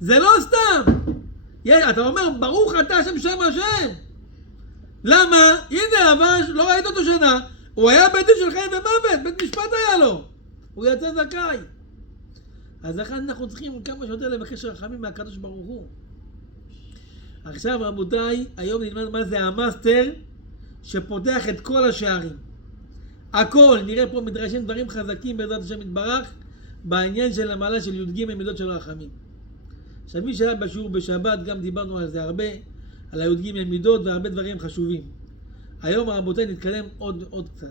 זה לא סתם. אתה אומר, ברוך אתה השם שם השם. למה? הנה, אבל לא ראית אותו שנה. הוא היה בית דין של חיים ומוות, בית משפט היה לו. הוא יצא זכאי. אז לכן אנחנו צריכים כמה שיותר לבקש רחמים מהקדוש ברוך הוא. עכשיו רבותיי, היום נלמד מה זה המאסטר שפותח את כל השערים. הכל, נראה פה מדרשים דברים חזקים בעזרת השם יתברך בעניין של המעלה של י"ג מידות של רחמים. עכשיו מי שהיה בשיעור בשבת גם דיברנו על זה הרבה, על הי"ג מידות והרבה דברים חשובים. היום רבותיי נתקדם עוד קצת.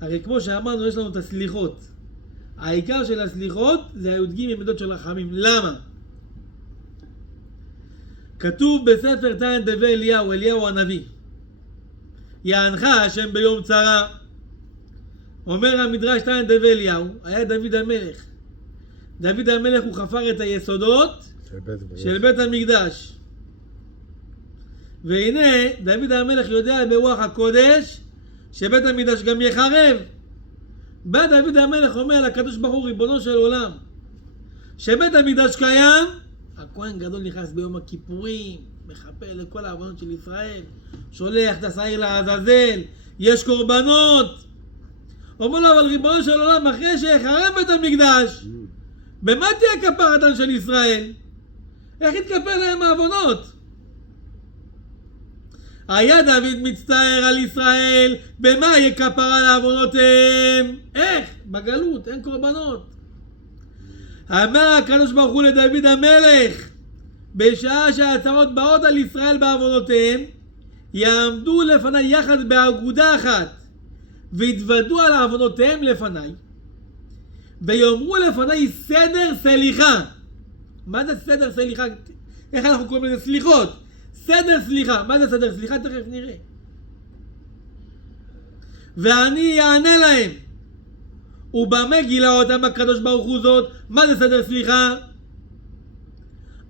הרי כמו שאמרנו יש לנו את הסליחות. העיקר של הסליחות זה הי"ג מידות של רחמים. למה? כתוב בספר תנא דבי אליהו, אליהו הנביא, יענך השם ביום צרה. אומר המדרש תנא דבי אליהו, היה דוד המלך. דוד המלך הוא חפר את היסודות של בית המקדש. והנה דוד המלך יודע ברוח הקודש שבית המקדש גם יחרב. בא דוד המלך אומר לקדוש ברוך הוא ריבונו של עולם, שבית המקדש קיים, הכהן גדול נכנס ביום הכיפורים, מחפר לכל העוונות של ישראל, שולח את השעיר לעזאזל, יש קורבנות. אומר לו, אבל ריבונו של עולם, אחרי שיחרב בית המקדש, במה תהיה כפרתן של ישראל? איך יתכפר להם העוונות? היה דוד מצטער על ישראל, במה יהיה כפרה לעוונותיהם? איך? בגלות, אין קורבנות. אמר הקדוש ברוך הוא לדוד המלך, בשעה שהצרות באות על ישראל בעוונותיהם, יעמדו לפניי יחד באגודה אחת, והתוודו על עוונותיהם לפניי, ויאמרו לפניי סדר סליחה. מה זה סדר סליחה? איך אנחנו קוראים לזה? סליחות. סדר סליחה. מה זה סדר סליחה? תכף נראה. ואני אענה להם. ובמה גילה אותם הקדוש ברוך הוא זאת? מה זה סדר סליחה?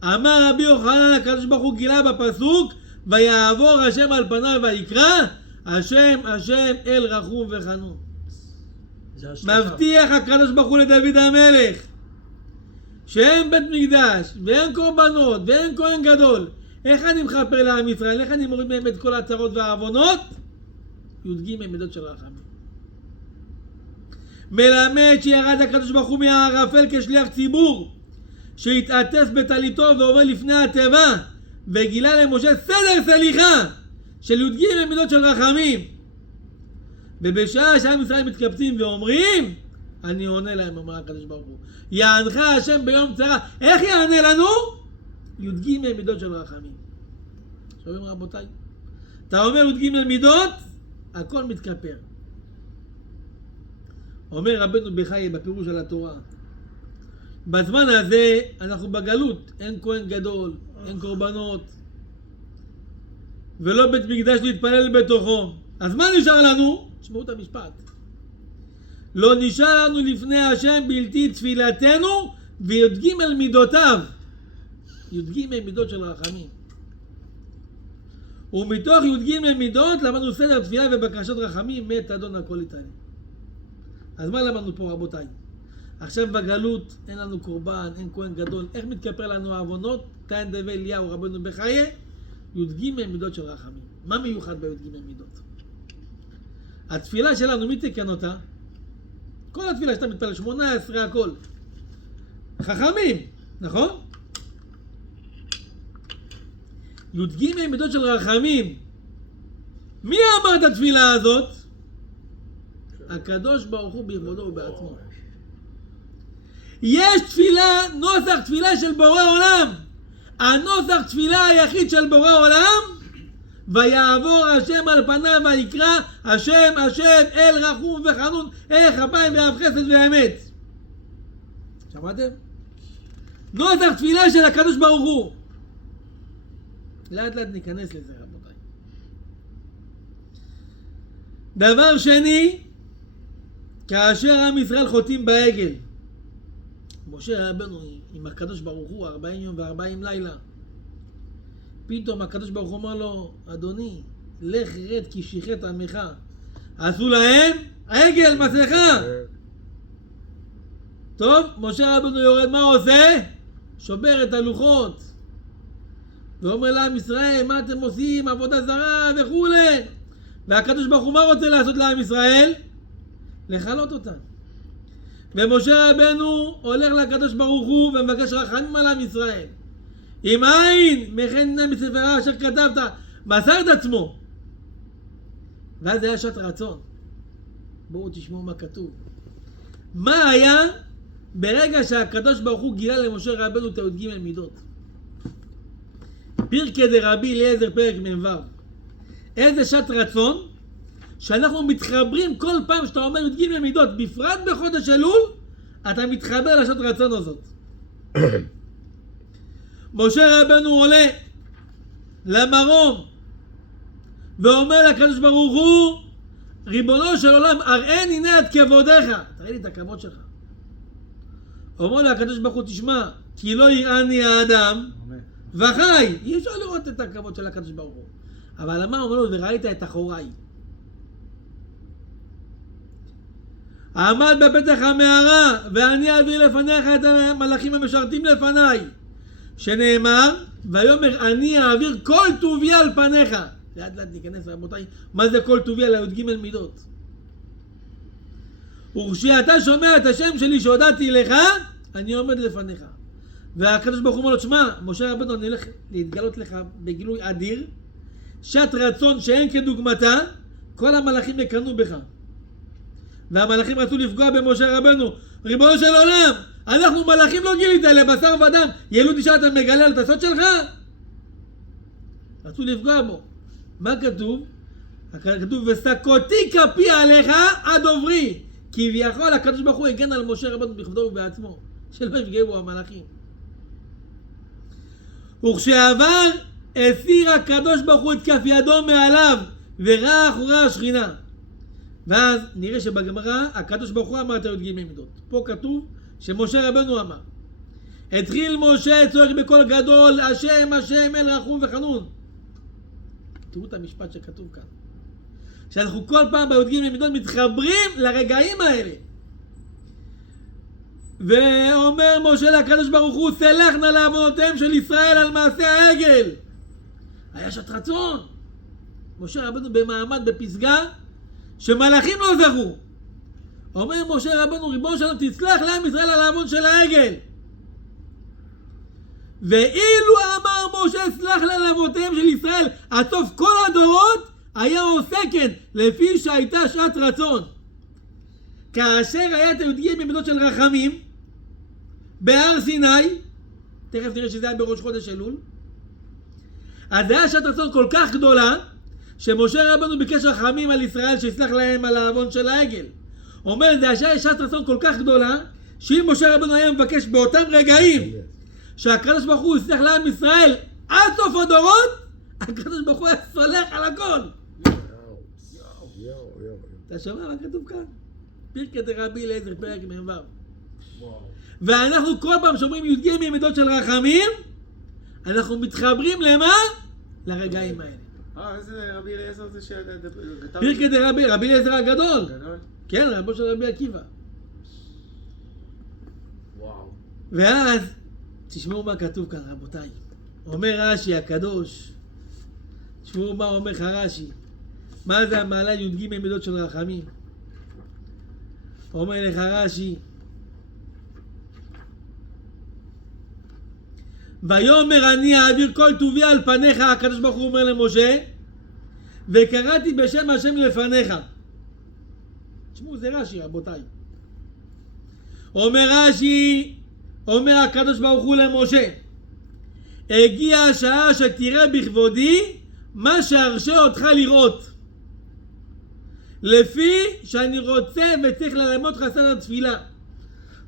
אמר רבי יוחנן, הקדוש ברוך הוא גילה בפסוק, ויעבור השם על פניו ויקרא, השם השם אל רחום וחנון. מבטיח הקדוש ברוך הוא לדוד המלך שאין בית מקדש ואין קורבנות ואין כהן גדול. איך אני מכפר לעם ישראל? איך אני מוריד מהם את כל הצרות והעוונות? י"ג מידות של רחמים. מלמד שירד הקדוש ברוך הוא מהערפל כשליח ציבור, שהתעטף בטליתו ועובר לפני התיבה, וגילה למשה סדר סליחה של י"ג מידות של רחמים. ובשעה שעם ישראל מתקבצים ואומרים, אני עונה להם, אומר הקדוש ברוך הוא, יענך השם ביום צרה. איך יענה לנו? י"ג מידות של רחמים. שומעים רבותיי? אתה אומר י"ג מידות, הכל מתכפר. אומר רבנו בחיי בפירוש על התורה, בזמן הזה אנחנו בגלות, אין כהן גדול, אין קורבנות, ולא בית מקדש להתפלל בתוכו. אז מה נשאר לנו? תשמעו את המשפט. לא נשאר לנו לפני השם בלתי תפילתנו וי"ג מידותיו. י"ג מידות של רחמים. ומתוך י"ג מידות למדנו סדר תפילה ובקשות רחמים, מת אדון הכל איתנו. אז מה למדנו פה רבותיי? עכשיו בגלות אין לנו קורבן, אין כהן גדול. איך מתכפר לנו העוונות? תנא דבי אליהו רבנו בחיי, י"ג מידות של רחמים. מה מיוחד בי"ג מידות? התפילה שלנו, מי תקן אותה? כל התפילה שאתה מתפלל, 18 הכל. חכמים, נכון? י"ג מידות של רחמים. מי אמר את התפילה הזאת? הקדוש ברוך הוא בכבודו ובעצמו. יש תפילה, נוסח תפילה של בורא עולם. הנוסח תפילה היחיד של בורא עולם, ויעבור השם על פניו ויקרא, השם השם אל רחום וחנון, אל כפיים ואהב חסד ואמת. שמעתם? נוסח תפילה של הקדוש ברוך הוא. לאט לאט ניכנס לזה רבותיי. דבר שני, כאשר עם ישראל חוטאים בעגל, משה רבנו עם הקדוש ברוך הוא 40 יום ו40 לילה, פתאום הקדוש ברוך הוא אומר לו, אדוני, לך רד כי שיחת עמך. עשו להם עגל, מסכה. טוב, משה רבנו יורד, מה עושה? שובר את הלוחות, ואומר לעם ישראל, מה אתם עושים, עבודה זרה וכולי. והקדוש ברוך הוא מה רוצה לעשות לעם ישראל? לחלות אותם. ומשה רבנו הולך לקדוש ברוך הוא ומבקש רחמים על עם ישראל. אם אין, מכן מספרה אשר כתבת, מסר את עצמו. ואז היה שעת רצון. בואו תשמעו מה כתוב. מה היה ברגע שהקדוש ברוך הוא גילה למשה רבנו את י"ג מידות? פרקי דרבי אליעזר פרק מ"ו. איזה שעת רצון שאנחנו מתחברים כל פעם שאתה אומר י"ג מידות, בפרט בחודש אלול, אתה מתחבר לשעת רצון הזאת. משה רבנו עולה למרום ואומר לקדוש ברוך הוא, ריבונו של עולם, אראני הנה את כבודיך. תראה לי את הכבוד שלך. אומר לו הקדוש ברוך הוא, תשמע, כי לא יראני האדם וחי. אי אפשר לראות את הכבוד של הקדוש ברוך הוא. אבל אמר, אומר לו, וראית את אחוריי. עמד בפתח המערה, ואני אעביר לפניך את המלאכים המשרתים לפניי. שנאמר, ויאמר אני אעביר כל טובי על פניך. לאט לאט ניכנס רבותיי, מה זה כל טובי על י"ג מידות? וכשאתה שומע את השם שלי שהודעתי לך, אני עומד לפניך. והקדוש ברוך הוא אומר לו, תשמע, משה רבנו, אני הולך להתגלות לך בגילוי אדיר, שעת רצון שאין כדוגמתה, כל המלאכים יקנו בך. והמלאכים רצו לפגוע במשה רבנו. ריבונו של עולם, אנחנו מלאכים לא גילית לבשר ודם, ילוד אישה אתה מגלה על הסוד שלך? רצו לפגוע בו. מה כתוב? כתוב, וסקותי כפי עליך עד עוברי. כביכול הקדוש ברוך הוא הגן על משה רבנו בכבודו ובעצמו, שלא יפגעו בו המלאכים. וכשעבר הסיר הקדוש ברוך הוא את כף ידו מעליו וראה אחורי השכינה. ואז נראה שבגמרא הקדוש ברוך הוא אמר את י"ג מידות. פה כתוב שמשה רבנו אמר, התחיל משה צועק בקול גדול, השם השם אל רחום וחנון. תראו את המשפט שכתוב כאן, שאנחנו כל פעם בי"ג מידות מתחברים לרגעים האלה. ואומר משה לקדוש ברוך הוא, סלח נא לעוונותיהם של ישראל על מעשה העגל. היה שעת רצון. משה רבנו במעמד בפסגה שמלאכים לא זכו. אומר משה רבנו, ריבונו שלנו, תסלח לעם ישראל על העוון של העגל. ואילו אמר משה סלח לה לאבותיהם של ישראל, עד סוף כל הדורות היה עושה כן, לפי שהייתה שעת רצון. כאשר היה את י"ג מידות של רחמים בהר סיני, תכף נראה שזה היה בראש חודש אלול, אז היה שעת רצון כל כך גדולה שמשה רבנו ביקש רחמים על ישראל שיסלח להם על העוון של העגל. אומר, זה היה שעת רצון כל כך גדולה שאם משה רבנו היה מבקש באותם רגעים שהקדוש ברוך הוא יסלח לעם ישראל עד סוף הדורות, הקדוש ברוך הוא היה סולח על הכל. אתה שומע מה כתוב כאן? פרקי דרבי אליעזר פרק מ"ו. ואנחנו כל פעם שאומרים י"ג מידות של רחמים, אנחנו מתחברים למה? לרגעים האלה. איזה רבי אליעזר זה שכתב? פרקי דרבי אליעזר הגדול. כן, רבו של רבי עקיבא. וואו. ואז תשמעו מה כתוב כאן רבותיי. אומר רש"י הקדוש, תשמעו מה אומר לך רש"י, מה זה המעלה י"ג מידות של רחמים. אומר לך רש"י, ויאמר אני אעביר כל טובי על פניך, הקדוש ברוך הוא אומר למשה, וקראתי בשם השם לפניך. תשמעו, זה רש"י רבותיי. אומר רש"י, אומר הקדוש ברוך הוא למשה, הגיעה השעה שתראה בכבודי מה שארשה אותך לראות, לפי שאני רוצה וצריך ללמוד לך סדר תפילה.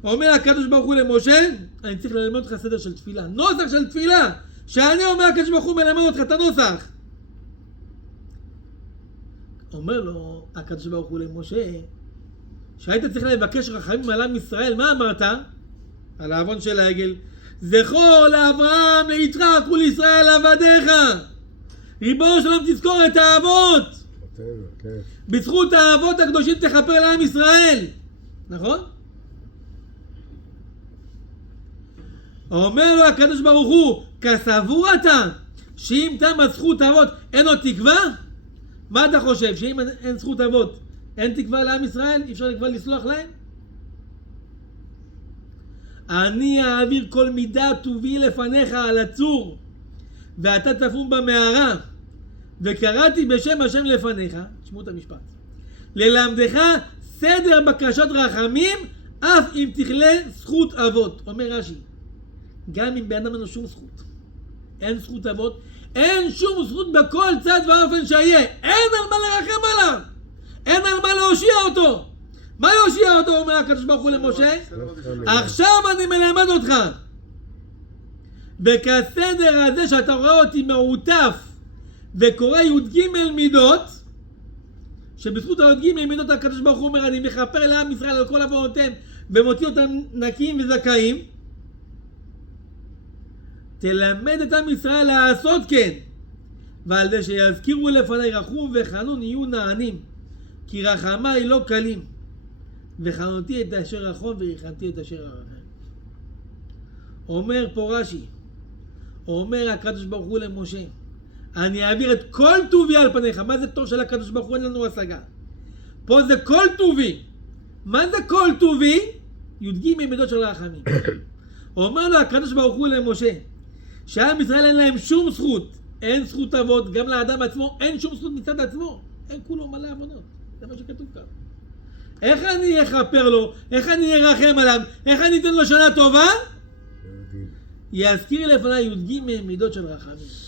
אומר הקדוש ברוך הוא למשה, אני צריך ללמוד לך סדר של תפילה, נוסח של תפילה, שאני אומר הקדוש ברוך הוא מלמד אותך את הנוסח. אומר לו הקדוש ברוך הוא למשה, שהיית צריך לבקש רחמים על עם ישראל, מה אמרת? על העוון של העגל. זכור לאברהם, ליצחק ולישראל עבדיך. ריבונו של עולם תזכור את האבות. בזכות האבות הקדושים תכפר לעם ישראל. נכון? אומר לו הקדוש ברוך הוא, כסבור אתה, שאם תמה זכות אבות אין עוד תקווה? מה אתה חושב, שאם אין זכות אבות אין תקווה לעם ישראל? אי אפשר כבר לסלוח להם? אני אעביר כל מידה טובי לפניך על הצור, ואתה תפום במערה, וקראתי בשם השם לפניך, תשמעו את המשפט, ללמדך סדר בקשות רחמים, אף אם תכלה זכות אבות. אומר רש"י, גם אם באדם אין לו שום זכות, אין זכות אבות, אין שום זכות בכל צד ואופן שיהיה, אין על מה לרחם עליו, אין על מה להושיע אותו. מה יושיע אותו? אומר הקדוש ברוך הוא למשה, עכשיו אני מלמד אותך בכסדר הזה שאתה רואה אותי מעוטף וקורא י"ג מידות, שבזכות הי"ג מידות הקדוש ברוך הוא אומר אני מכפר לעם ישראל על כל עוונותיהם ומוציא אותם נקיים וזכאים. תלמד את עם ישראל לעשות כן, ועל זה שיזכירו לפני רחום וחנון יהיו נענים, כי רחמיי לא קלים, וחנותי את אשר רחום וריחמתי את אשר הרחם. אומר פה רש"י, אומר הקדוש ברוך הוא למשה, אני אעביר את כל טובי על פניך. מה זה טוב של הקדוש ברוך הוא? אין לנו השגה. פה זה כל טובי. מה זה כל טובי? י"ג מידות של רחמים. אומר לו הקדוש ברוך הוא למשה, שעם ישראל אין להם שום זכות, אין זכות אבות, גם לאדם עצמו אין שום זכות מצד עצמו, אין כולו מלא עוונות. זה מה שכתוב כאן. איך אני אכפר לו? איך אני ארחם עליו? איך אני אתן לו שנה טובה? יזכיר לפני י"ג מידות של רחמים.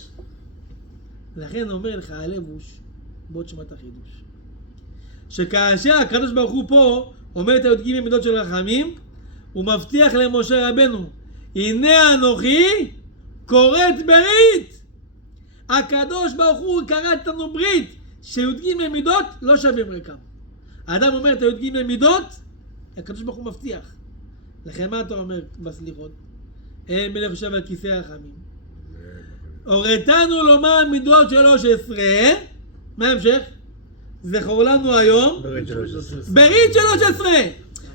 לכן אומר לך הלבוש, בוא תשמע את החידוש, שכאשר הקדוש ברוך הוא פה אומר את הי"ג מידות של רחמים, הוא מבטיח למשה רבנו, הנה אנוכי כורת ברית. הקדוש ברוך הוא כרת לנו ברית שי"ג מידות לא שווים ריקם. האדם אומר את הי"ג מידות, הקדוש ברוך הוא מבטיח. לכן מה אתה אומר בסליחות? אין מלך יושב על כיסא רחמים. הורתנו לומר מידות 13, מה ההמשך? זכור לנו היום ברית 13.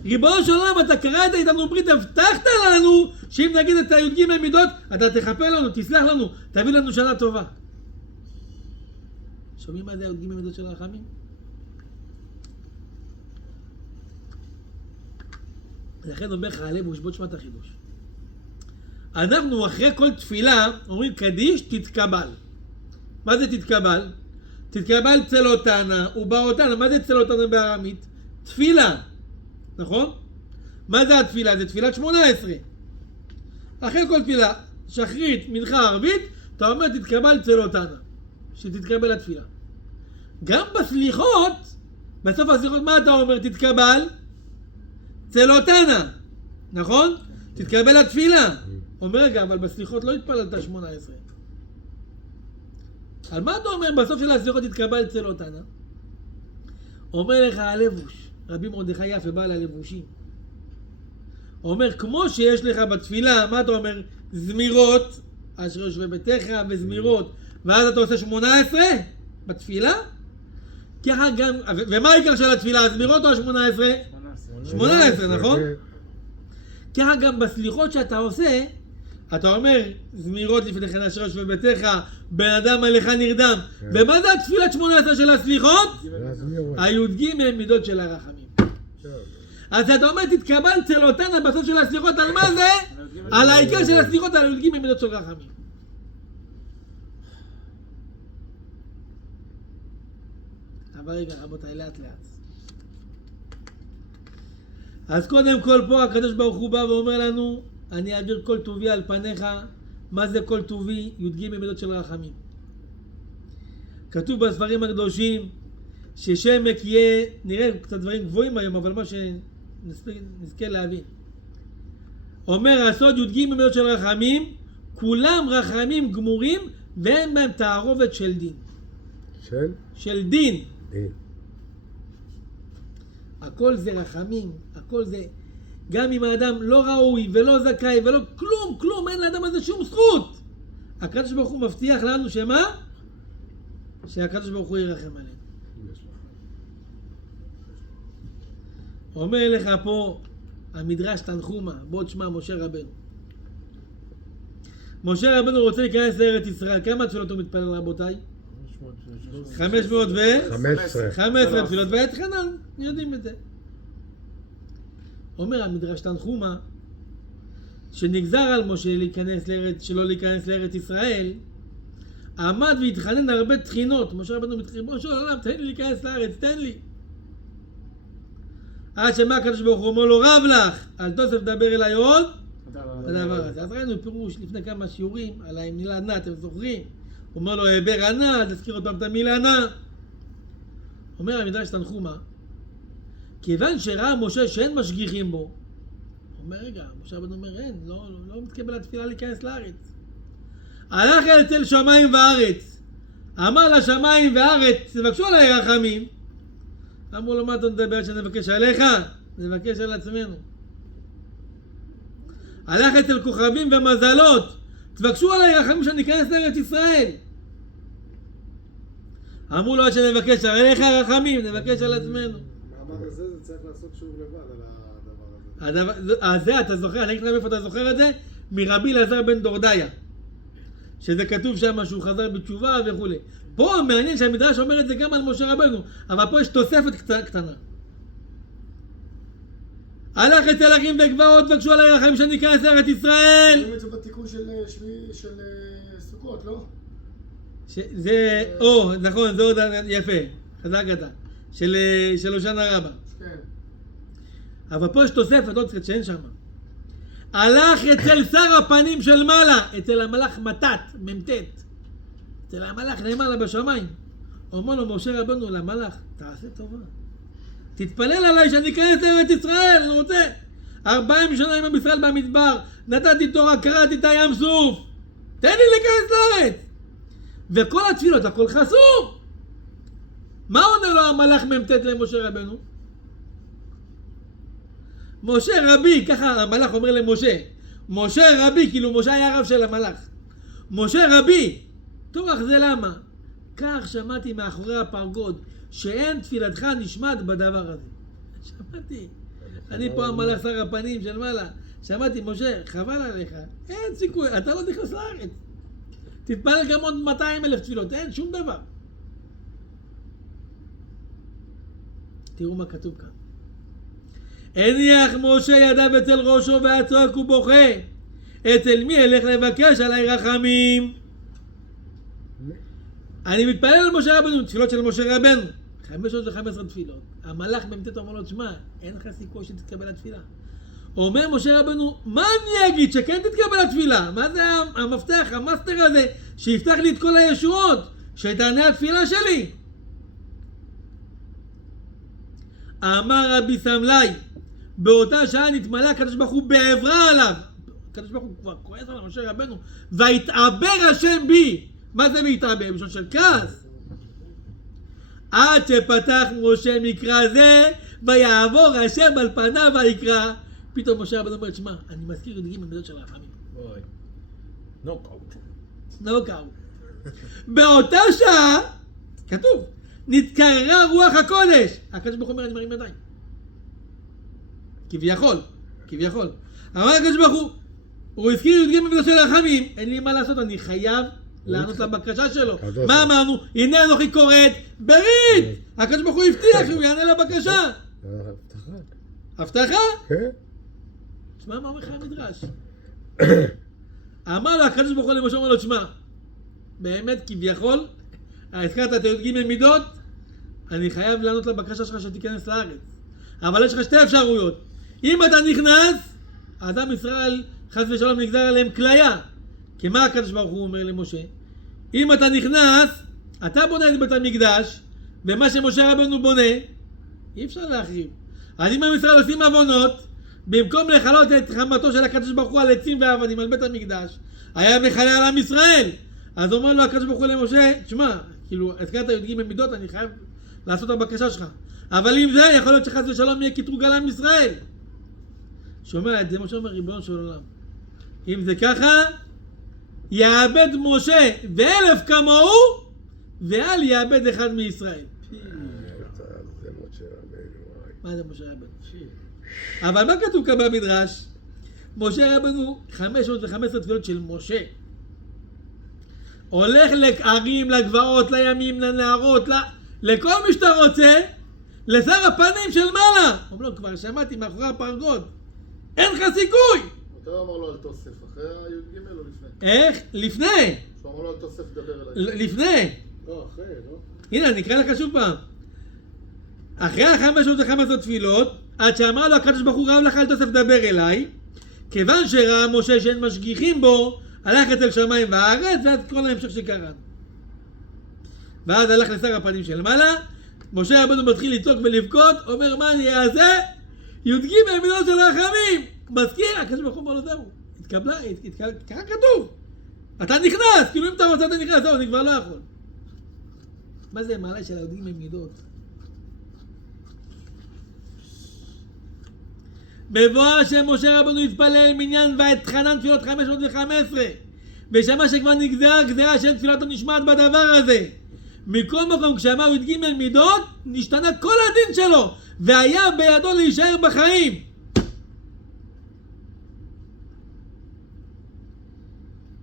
ריבונו של עולם, אתה קראת איתנו ברית, הבטחת לנו שאם נגיד את הי"ג מידות אתה תכפר לנו, תסלח לנו, תביא לנו שנה טובה. שומעים מה זה הי"ג מידות של רחמים? לכן אומר לך הלבוש, בוא תשמע את החידוש. אנחנו אחרי כל תפילה אומרים קדיש תתקבל. מה זה תתקבל? תתקבל צלותנה ובאותנה. מה זה צלותנה בארמית? תפילה, נכון? מה זה התפילה? זה תפילת 18. אחרי כל תפילה, שחרית, מנחה, ערבית, אתה אומר תתקבל צלותנה, שתתקבל התפילה. גם בסליחות, בסוף הסליחות מה אתה אומר? תתקבל צלותנה, נכון? תתקבל התפילה. אומר רגע, אבל בסליחות לא התפללת 18. על מה אתה אומר בסוף של הסליחות תתקבל צלותנה? אומר לך הלבוש, רבי מרדכי יפה, בעל הלבושים, אומר כמו שיש לך בתפילה, מה אתה אומר? זמירות, אשר יושבי ביתך וזמירות, ואז אתה עושה 18 בתפילה? ככה גם, ומה העיקר של התפילה? הזמירות או ה-18? 18, נכון? ככה גם בסליחות שאתה עושה, אתה אומר זמירות לפניכן אשר יושבי ביתך, בן אדם עליך נרדם. ומה זה התפילת 18 של הסליחות? הי"ג מידות של הרחמים. אז אתה אומר תתקבל צלותנה בסוף של הסליחות, על מה זה? על העיקר של הסליחות, על הי"ג מידות של רחמים. אבל רגע רבותיי, לאט לאט. אז קודם כל פה הקדוש ברוך הוא בא ואומר לנו, אני אעביר כל טובי על פניך. מה זה כל טובי? י"ג מידות של רחמים. כתוב בספרים הקדושים ששמק יהיה, נראה קצת דברים גבוהים היום, אבל מה שנזכה להבין. אומר הסוד י"ג מידות של רחמים, כולם רחמים גמורים ואין בהם תערובת של דין. של דין. הכל זה רחמים, הכל זה, גם אם האדם לא ראוי ולא זכאי ולא כלום, אין לאדם הזה שום זכות. הקדוש ברוך הוא מבטיח לנו שמה? שהקדוש ברוך הוא ירחם עלינו. אומר לך פה המדרש תנחומה, בוא תשמע משה רבנו. משה רבנו רוצה להיכנס לארץ ישראל, כמה תפילות הוא מתפלל רבותיי? 15 תפילות ויתחנן, יודעים את זה. אומר המדרש תנחומה, שנגזר על משה שלא להיכנס לארץ ישראל, עמד והתחנן הרבה תחינות. משה רבנו מתחיל, של עולם, תן לי להיכנס לארץ, תן לי. עד שמה הקדוש ברוך הוא אומר לו, רב לך, אל תוסף דבר אליי עוד את הדבר הזה. אז ראינו פירוש לפני כמה שיעורים על המילה ענה, אתם זוכרים? הוא אומר לו, העבר ענה, תזכיר אותם את המילה ענה. אומר המדרש תנחומה, כיוון שראה משה שאין משגיחים בו, הוא אומר רגע, משה רבנו אומר אין, לא מתקבל התפילה להיכנס לארץ. הלך אל שמיים וארץ, אמר לשמיים וארץ, תבקשו עליי רחמים. אמרו לו, מה אתה מדבר שנבקש עליך? נבקש על עצמנו. הלך אצל כוכבים ומזלות, תבקשו עליי רחמים שניכנס לארץ ישראל. אמרו לו, שנבקש עליך רחמים, נבקש על עצמנו. המעמד הזה זה צריך לעשות שוב לבד על הדבר הזה. אז זה אתה זוכר, אני אגיד לך איפה אתה זוכר את זה? מרבי אלעזר בן דורדיה. שזה כתוב שם שהוא חזר בתשובה וכו'. פה מעניין שהמדרש אומר את זה גם על משה רבנו, אבל פה יש תוספת קטנה. הלך אצל אחים וגבעות, בקשו עליי רחמים שניכנס לארץ ישראל. רואים את זה בתיקון של סוכות, לא? זה, נכון, זה עוד יפה, חזק אתה. של הושענא רבה. כן. אבל פה יש תוספת, עוד קצת שאין שם. הלך אצל שר הפנים של מעלה, אצל המלאך מתת, ממתת. אצל המלאך למעלה בשמיים. אומר לו משה רבנו למלאך, תעשה טובה. תתפלל עליי שאני אכנס לארץ ישראל, אני רוצה. 40 שנה עם עם ישראל במדבר, נתתי תורה, קראתי את הים סוף. תן לי להיכנס לארץ. וכל התפילות, הכל חשוף. מה עונה לו המלאך ממתת למשה רבנו? משה רבי, ככה המלאך אומר למשה, משה רבי, כאילו משה היה רב של המלאך. משה רבי, תורך זה למה? כך שמעתי מאחורי הפרגוד, שאין תפילתך נשמעת בדבר הזה. שמעתי. אני פה המלאך שר הפנים של מעלה. שמעתי, משה, חבל עליך, אין סיכוי, אתה לא נכנס לארץ. תתפלל גם עוד 200,000 תפילות, אין שום דבר. תראו מה כתוב כאן. הניח משה ידיו אצל ראשו והצועק ובוכה. אצל מי אלך לבקש עליי רחמים? אני מתפלל על משה רבנו, תפילות של משה רבנו. 515 תפילות. המלאך במתת אומר לו, תשמע, אין לך סיכוי שתתקבל התפילה. אומר משה רבנו, מה אני אגיד שכן תתקבל התפילה? מה זה המפתח, המאסטר הזה, שיפתח לי את כל הישועות, שתענה התפילה שלי? אמר רבי סמלי, באותה שעה נתמלא הקדוש ברוך הוא בעברה עליו. הקדוש ברוך הוא כבר כועס על משה רבנו, והתעבר השם בי. מה זה להתעבר? בשביל של כעס. עד שפתח משה מקרא זה, ויעבור השם על פניו ויקרא. פתאום משה רבנו אומר, שמע, אני מזכיר את גימל מידות של רחמים. נוקאוט. באותה שעה, כתוב, נתקררה רוח הקודש. הקדוש ברוך הוא אומר, אני מרים ידיים. כביכול. אבל הקדוש ברוך הוא הזכיר את גימל מידות של רחמים. אין לי מה לעשות, אני חייב לענות לבקשה שלו. מה אמרנו? הנה אנוכי קוראת ברית. הקדוש ברוך הוא הבטיח שהוא יענה לבקשה. הבטחה? כן. תשמע מה אומר לך המדרש. אמר לו הקדוש ברוך הוא למשה, אומר לו, תשמע, באמת כביכול, הזכרת את י"ג מידות, אני חייב לענות לבקשה שלך שתיכנס לארץ. אבל יש לך שתי אפשרויות. אם אתה נכנס, אז עם ישראל חס ושלום נגזר עליהם כליה. כי מה הקדוש ברוך הוא אומר למשה? אם אתה נכנס, אתה בונה את בית המקדש, ומה שמשה רבנו בונה, אי אפשר להחריב. אז אם עם ישראל עושים עוונות, במקום לחלות את חמתו של הקדוש ברוך הוא על עצים ואבנים על בית המקדש, היה מכלה על עם ישראל. אז אומר לו הקדוש ברוך הוא למשה, תשמע, כאילו, הזכרת י"ג מידות, אני חייב לעשות את הבקשה שלך. אבל אם זה, יכול להיות שחס ושלום יהיה קטרוג על עם ישראל. שומע את זה, משה אומר, ריבונו של עולם. אם זה ככה, יאבד משה 1,000 כמוהו, ואל יאבד אחד מישראל. מה זה משה רבנו? אבל מה כתוב כאן במדרש? משה רבנו 515 תפילות של משה. הולך לערים, לגבעות, לימים, לנהרות, לכל מי שאתה רוצה, לשר הפנים של מעלה. הוא אומר לו, כבר שמעתי מאחורי הפרגוד, אין לך סיכוי! מתי הוא אמר לו על תוסף? אחרי הי"ג או לפני? איך? לפני! שהוא אמר לו על תוסף דבר אליי. לפני! לא, אחרי, לא? הנה, אני אקרא לך שוב פעם. אחרי 515 תפילות, עד שאמר לו הקדוש ברוך הוא רב לך אל תוסף דבר אליי, כיוון שראה משה שאין משגיחים בו, הלך אצל שמיים והארץ, ואז כל ההמשך שקראנו. ואז הלך לשר הפנים של מעלה, משה רבנו מתחיל לצעוק ולבכות, אומר מה אני אעשה? י"ג מידות של רחמים. מזכיר, הקדוש ברוך הוא אומר לו זהו, התקבלה, ככה כתוב. אתה נכנס, כאילו אם אתה רוצה אתה נכנס, זהו, אני כבר לא יכול. מה זה מעלה של י"ג מידות? בבוא שמשה רבנו התפלל מניין והתחנן תפילות 515 ושמע שכבר נגזרה גזרה שאין תפילתו נשמעת בדבר הזה. מכל מקום כשאמר י"ג מידות נשתנה כל הדין שלו והיה בידו להישאר בחיים.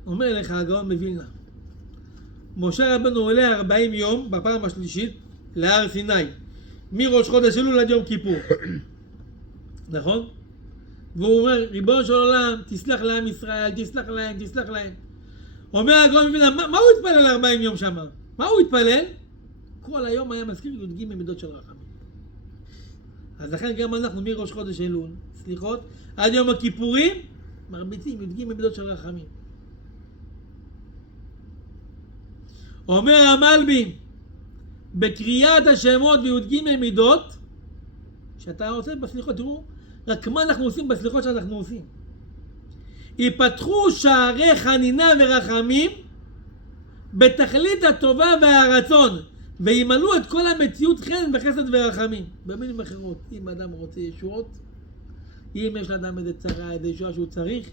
אומר לך הגאון מווילנה, משה רבנו עולה 40 יום בפעם השלישית להר סיני מראש חודש אלול עד יום כיפור. נכון? והוא אומר, ריבונו של עולם, תסלח לעם ישראל, תסלח להם, תסלח להם. אומר הגאון מווילנה, מה הוא התפלל 40 יום שם? מה הוא התפלל? כל היום היה מזכיר י"ג מידות של רחמים. אז לכן גם אנחנו מראש חודש אלול, סליחות, עד יום הכיפורים, מרביצים י"ג מידות של רחמים. אומר המלבי, בקריאת השמות וי"ג מידות, שאתה עושה בסליחות, תראו, רק מה אנחנו עושים בסליחות שאנחנו עושים. ייפתחו שערי חנינה ורחמים בתכלית הטובה והרצון, וימלאו את כל המציאות חן וחסד ורחמים. במילים אחרות, אם אדם רוצה ישועות, אם יש לאדם איזה צרה, איזה ישועה שהוא צריך,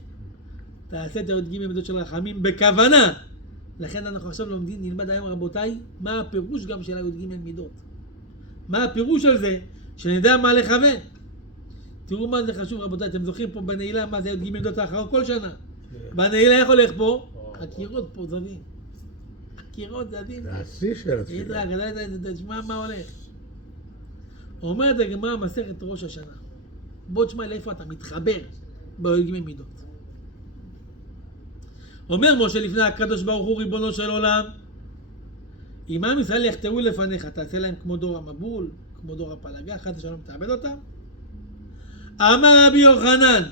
תעשה את הי"ג מידות של רחמים בכוונה. לכן אנחנו עכשיו לומדים, נלמד היום רבותיי, מה הפירוש גם של הי"ג מידות. מה הפירוש של זה? שנדע מה לכוון. תראו מה זה חשוב רבותיי, אתם זוכרים פה בנעילה מה זה י"ג מידות האחרון כל שנה. בנעילה איך הולך פה? הקירות פה זווים. הקירות זווים. זה השיא של התפילה. תשמע מה הולך. אומרת הגמרא מסכת ראש השנה. בוא תשמע לאיפה אתה מתחבר בי"ג מידות. אומר משה לפני הקדוש ברוך הוא ריבונו של עולם, אם עם ישראל יחטאו לפניך, תעשה להם כמו דור המבול, כמו דור הפלגה, חס ושלום תאבד אותם. אמר רבי יוחנן,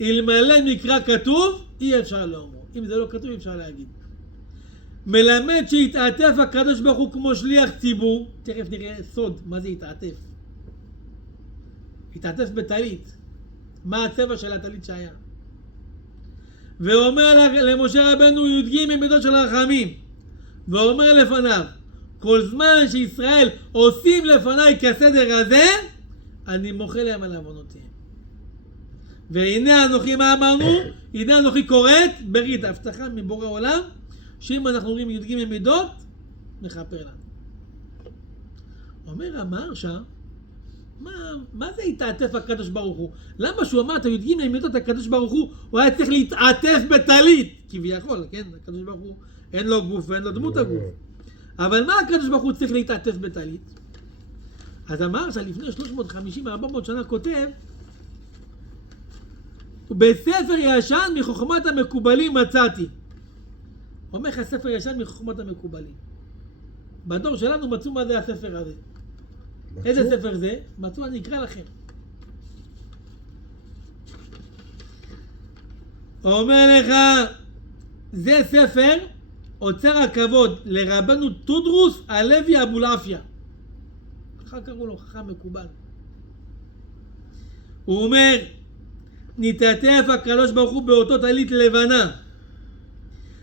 אלמלא מקרא כתוב, אי אפשר לאומרו. אם זה לא כתוב, אי אפשר להגיד. מלמד שהתעטף הקדוש ברוך הוא כמו שליח ציבור. תכף נראה סוד, מה זה התעטף. התעטף בטלית. מה הצבע של הטלית שהיה. ואומר למשה רבנו י"ג מידות של רחמים. ואומר לפניו, כל זמן שישראל עושים לפניי כסדר הזה, אני מוחל להם על עוונותיהם. והנה אנוכי, מה אמרנו? הנה אנוכי קוראת ברית, הבטחה מבורא עולם, שאם אנחנו רואים י"ג מידות, מכפר לנו. אומר המהרש"א, מה זה התעטף הקדוש ברוך הוא? למה שהוא אמר את י"ג מידות הקדוש ברוך הוא היה צריך להתעטף בטלית? כביכול, כן? הקדוש ברוך הוא אין לו גוף ואין לו דמות הגוף. אבל מה הקדוש ברוך הוא צריך להתעטף בטלית? אז המהרש"א לפני 350-400 שנה כותב, בספר ישן מחוכמת המקובלים מצאתי. אומר לך ספר ישן מחוכמת המקובלים. בדור שלנו מצאו מה זה הספר הזה. איזה ספר זה? מצאו, אני אקרא לכם. אומר לך, זה ספר אוצר הכבוד לרבנו תודרוס הלוי אבולעפיה. ככה קראו לו, חכם מקובל. הוא אומר, נתעטף הקדוש ברוך הוא באותו טלית לבנה,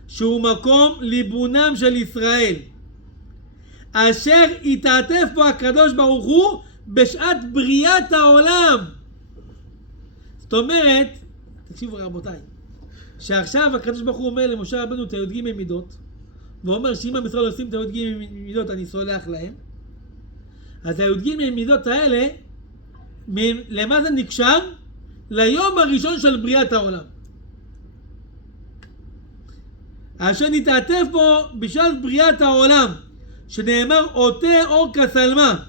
שהוא מקום ליבונם של ישראל, אשר התעטף בו הקדוש ברוך הוא בשעת בריאת העולם. זאת אומרת, תקשיבו רבותיי, שעכשיו הקדוש ברוך הוא אומר למשה רבנו את הי"ג מידות, ואומר שאם עם ישראל עושים את הי"ג מידות אני סולח להם. אז הי"ג מידות האלה, למה זה נקשר? ליום הראשון של בריאת העולם. אשר נתעטף בו בשעת בריאת העולם, שנאמר עוטה אור כסלמה.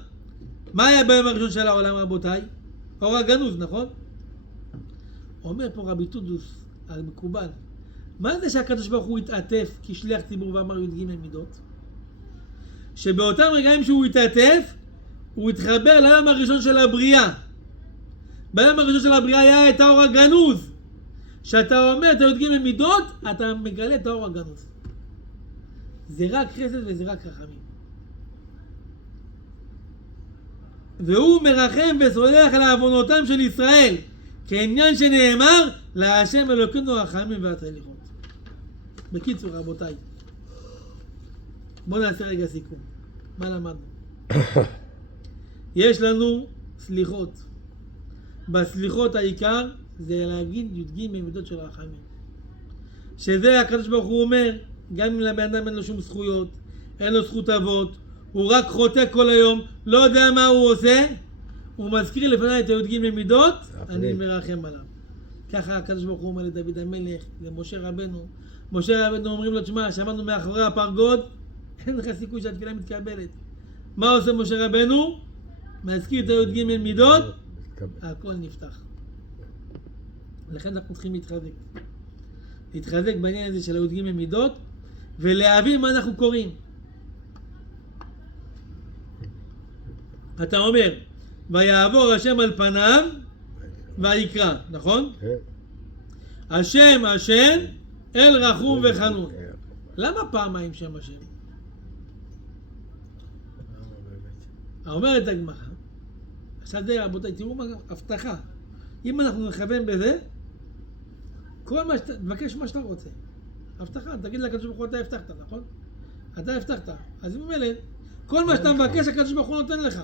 מה היה ביום הראשון של העולם, רבותיי? אור הגנוז, נכון? אומר פה רבי טודוס, המקובל, מה זה שהקדוש ברוך הוא התעטף כשליח ציבור ואמר י"ג מידות? שבאותם רגעים שהוא התעטף, הוא התחבר ליום הראשון של הבריאה. ביום הראשון של הבריאה היה את האור הגנוז. כשאתה אומר את י"ג מידות, אתה מגלה את האור הגנוז. זה רק חסד וזה רק רחמים. והוא מרחם וסולח על עוונותם של ישראל, כעניין שנאמר, להשם אלוקינו רחמים והצליחות. בקיצור, רבותיי, בואו נעשה רגע סיכום. מה למדנו? יש לנו סליחות. בסליחות העיקר זה להגיד י"ג מידות של רחמים. שזה הקדוש ברוך הוא אומר, גם אם לבן אדם אין לו שום זכויות, אין לו זכות אבות, הוא רק חוטא כל היום, לא יודע מה הוא עושה, הוא מזכיר לפני את י"ג מידות, אני מרחם עליו. ככה הקדוש ברוך הוא אומר לדוד המלך, למשה רבנו. משה רבנו אומרים לו, תשמע, שמענו מאחורי הפרגוד, אין לך סיכוי שהתפילה מתקבלת. מה עושה משה רבנו? מזכיר את י"ג מידות, הכל נפתח. לכן אנחנו צריכים להתחזק בעניין הזה של י"ג מידות, ולהבין מה אנחנו קוראים. אתה אומר, ויעבור השם על פניו ויקרא, נכון? השם השם אל רחום וחנון. למה פעמיים שם השם? אומרת הגמרא, עכשיו זה רבותיי, תראו מה הבטחה. אם אנחנו נכוון בזה, כל מה תבקש מה שאתה רוצה. הבטחה, תגיד לקדוש ברוך הוא אתה הבטחת, נכון? אתה הבטחת. אז אם אומר, כל מה שאתה מבקש הקדוש ברוך הוא נותן לך.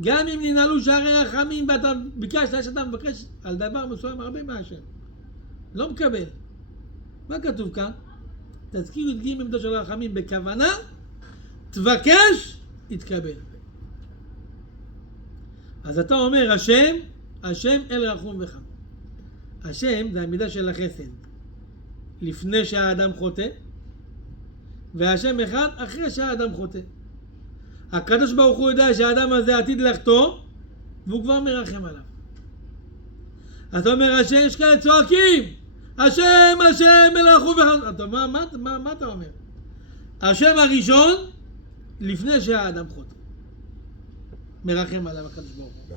גם אם ננעלו שערי רחמים ואתה ביקשת שאתה מבקש על דבר מסוים הרבה מהשם. לא מקבל. מה כתוב כאן? תזכיר י"ג מידות של רחמים בכוונה, תבקש, יתקבל. אז אתה אומר השם, השם אל רחום וחנון. השם זה המידה של החסד. לפני שהאדם חוטא, והשם אחד אחרי שהאדם חוטא. הקדוש ברוך הוא יודע שהאדם הזה עתיד לחטוא, והוא כבר מרחם עליו. אתה אומר, השם, יש כאלה צועקים, השם, השם, אל רחום וחנון. מה אתה אומר? השם הראשון, לפני שהאדם חוטא. מרחם עליו הקדוש ברוך הוא.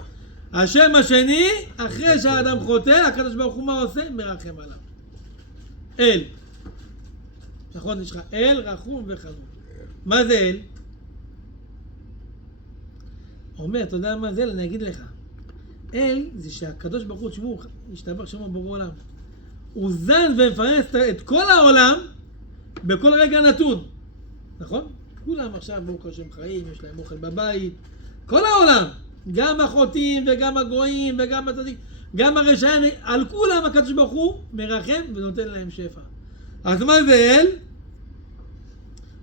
השם השני, אחרי שהאדם חוטא, הקדוש ברוך הוא מה עושה? מרחם עליו. אל. נכון, יש לך אל, רחום וחנון. מה זה אל? אומר, אתה יודע מה זה אל? אני אגיד לך. אל זה שהקדוש ברוך הוא, תשמעו, ישתבח שמו בורא עולם. הוא זן ומפרנס את כל העולם בכל רגע נתון. נכון? כולם עכשיו ברוך השם חיים, יש להם אוכל בבית. כל העולם. גם החוטאים וגם הגויים וגם הצדיקים, גם הרשעים, על כולם הקדוש ברוך הוא מרחם ונותן להם שפע. אז מה זה אל?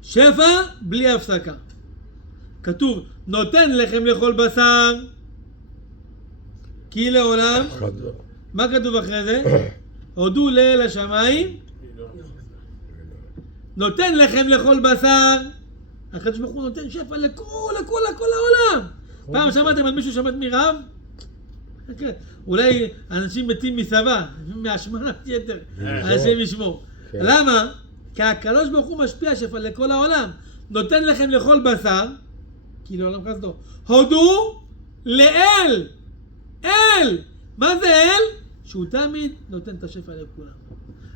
שפע בלי הפסקה. כתוב, נותן לכם לאכול בשר כי לעולם. מה כתוב אחרי זה? הודו לאל השמיים. נותן לכם לאכול בשר. הקדוש ברוך הוא נותן שפע לכל העולם. פעם שמעתם על מישהו שמת מרעב? אולי אנשים מתים מסבה, מהשמנת יתר, השם ישמור. למה? כי הקדוש ברוך הוא משפיע שפע לכל העולם. נותן לכם לאכול בשר, כי לעולם חסדו. הודו לאל. אל. מה זה אל? שהוא תמיד נותן את השפע לכולם.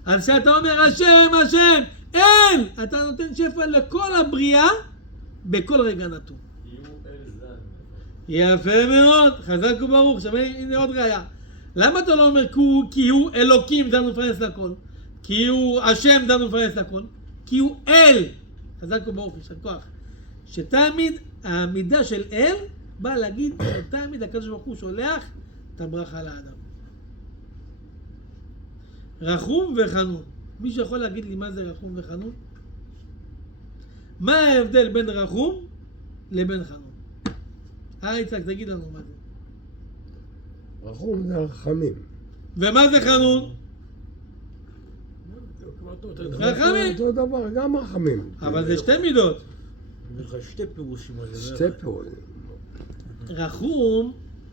אז כשאתה אומר השם, השם, אל, אתה נותן שפע לכל הבריאה בכל רגע נתון. יפה מאוד, חזק וברוך. עכשיו הנה עוד ראיה. למה אתה לא אומר כי הוא אלוקים דנו מפרנס לכל? כי הוא השם דנו מפרנס לכל? כי הוא אל. חזק וברוך, יש כוח. שתמיד המידה של אל בא להגיד שתמיד הקדוש ברוך הוא שולח את הברכה לאדם. רחום וחנון. מישהו יכול להגיד לי מה זה רחום וחנון? מה ההבדל בין רחום לבין חנון? יצחק, תגיד לנו מה זה. רחום זה הרחמים. ומה זה חנון? רחמים. אותו דבר, גם רחמים. אבל זה שתי מידות. יש לך שתי פירושים על זה. שתי פירושים. רחום,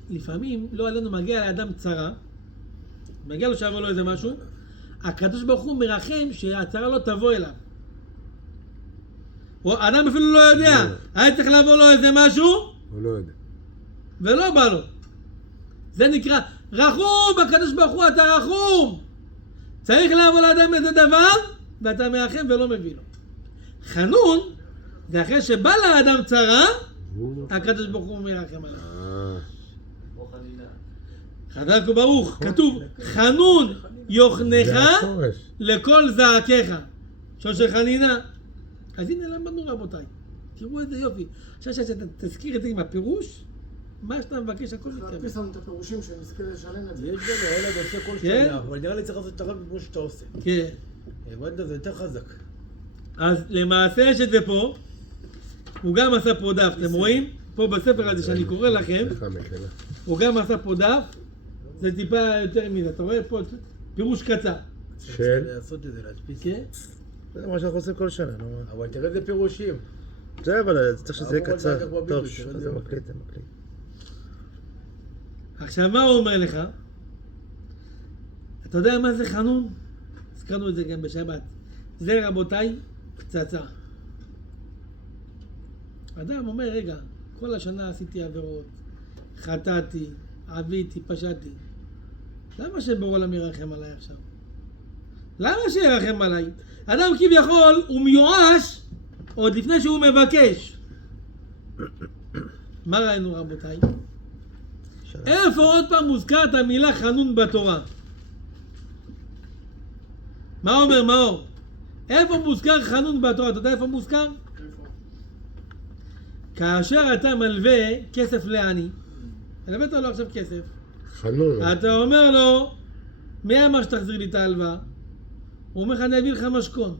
לפעמים, לא עלינו, מגיע לאדם צרה, מגיע לו שיבוא לו איזה משהו, הקדוש ברוך הוא מרחם שהצרה לא תבוא אליו. האדם אפילו לא יודע, היה צריך לבוא לו איזה משהו, הוא לא יודע. ולא בא לו. זה נקרא, רחום, הקדוש ברוך הוא אתה רחום. צריך לבוא לאדם איזה דבר, ואתה מרחם ולא מביא לו. חנון, זה אחרי שבא לאדם צרה, הקדוש ברוך הוא מרחם עליו. חזק וברוך, כתוב, חנון יוחנך זה השורש. לכל זעקיך. שור של חנינה. אז הנה למדנו רבותיי. תראו איזה יופי. עכשיו שאתה תזכיר את זה עם הפירוש, מה שאתה מבקש הכל מתקבל. תדפיס לנו את הפירושים שנזכה לשלם את זה. יש גם הילד עושה כל כן? שנה, אבל נראה לי צריך לעשות את הרב כמו שאתה עושה. כן. הבנת? זה יותר חזק. אז למעשה יש את זה פה, הוא גם עשה פה דף, אתם רואים? פה בספר הזה שאני קורא לכם, סליחה, מקלה. הוא גם עשה פה דף, זה טיפה יותר מזה, אתה רואה פה פירוש קצר. של? צריך לעשות את זה, להדפיס. כן? זה מה שאנחנו עושים כל שנה, נו. אבל תראה איזה פירושים. זה אבל צריך שזה יהיה אבל קצר. זה בביטוי, טוב, תראה, זה זה מקליט, זה מקליט. עכשיו מה הוא אומר לך? אתה יודע מה זה חנון? הזכרנו את זה גם בשבת. זה רבותיי, פצצה. אדם אומר, רגע, כל השנה עשיתי עבירות, חטאתי, עביתי, פשעתי. למה שבורא עולם ירחם עליי עכשיו? למה שירחם עליי? אדם כביכול הוא מיואש עוד לפני שהוא מבקש. מה ראינו רבותיי? איפה עוד פעם מוזכרת המילה חנון בתורה? מה אומר מאור? איפה מוזכר חנון בתורה? אתה יודע איפה מוזכר? איפה? כאשר אתה מלווה כסף לעני, הלווית לו עכשיו כסף, חנון. אתה אומר לו, מי אמר שתחזיר לי את ההלוואה? הוא אומר לך, אני אביא לך משכון.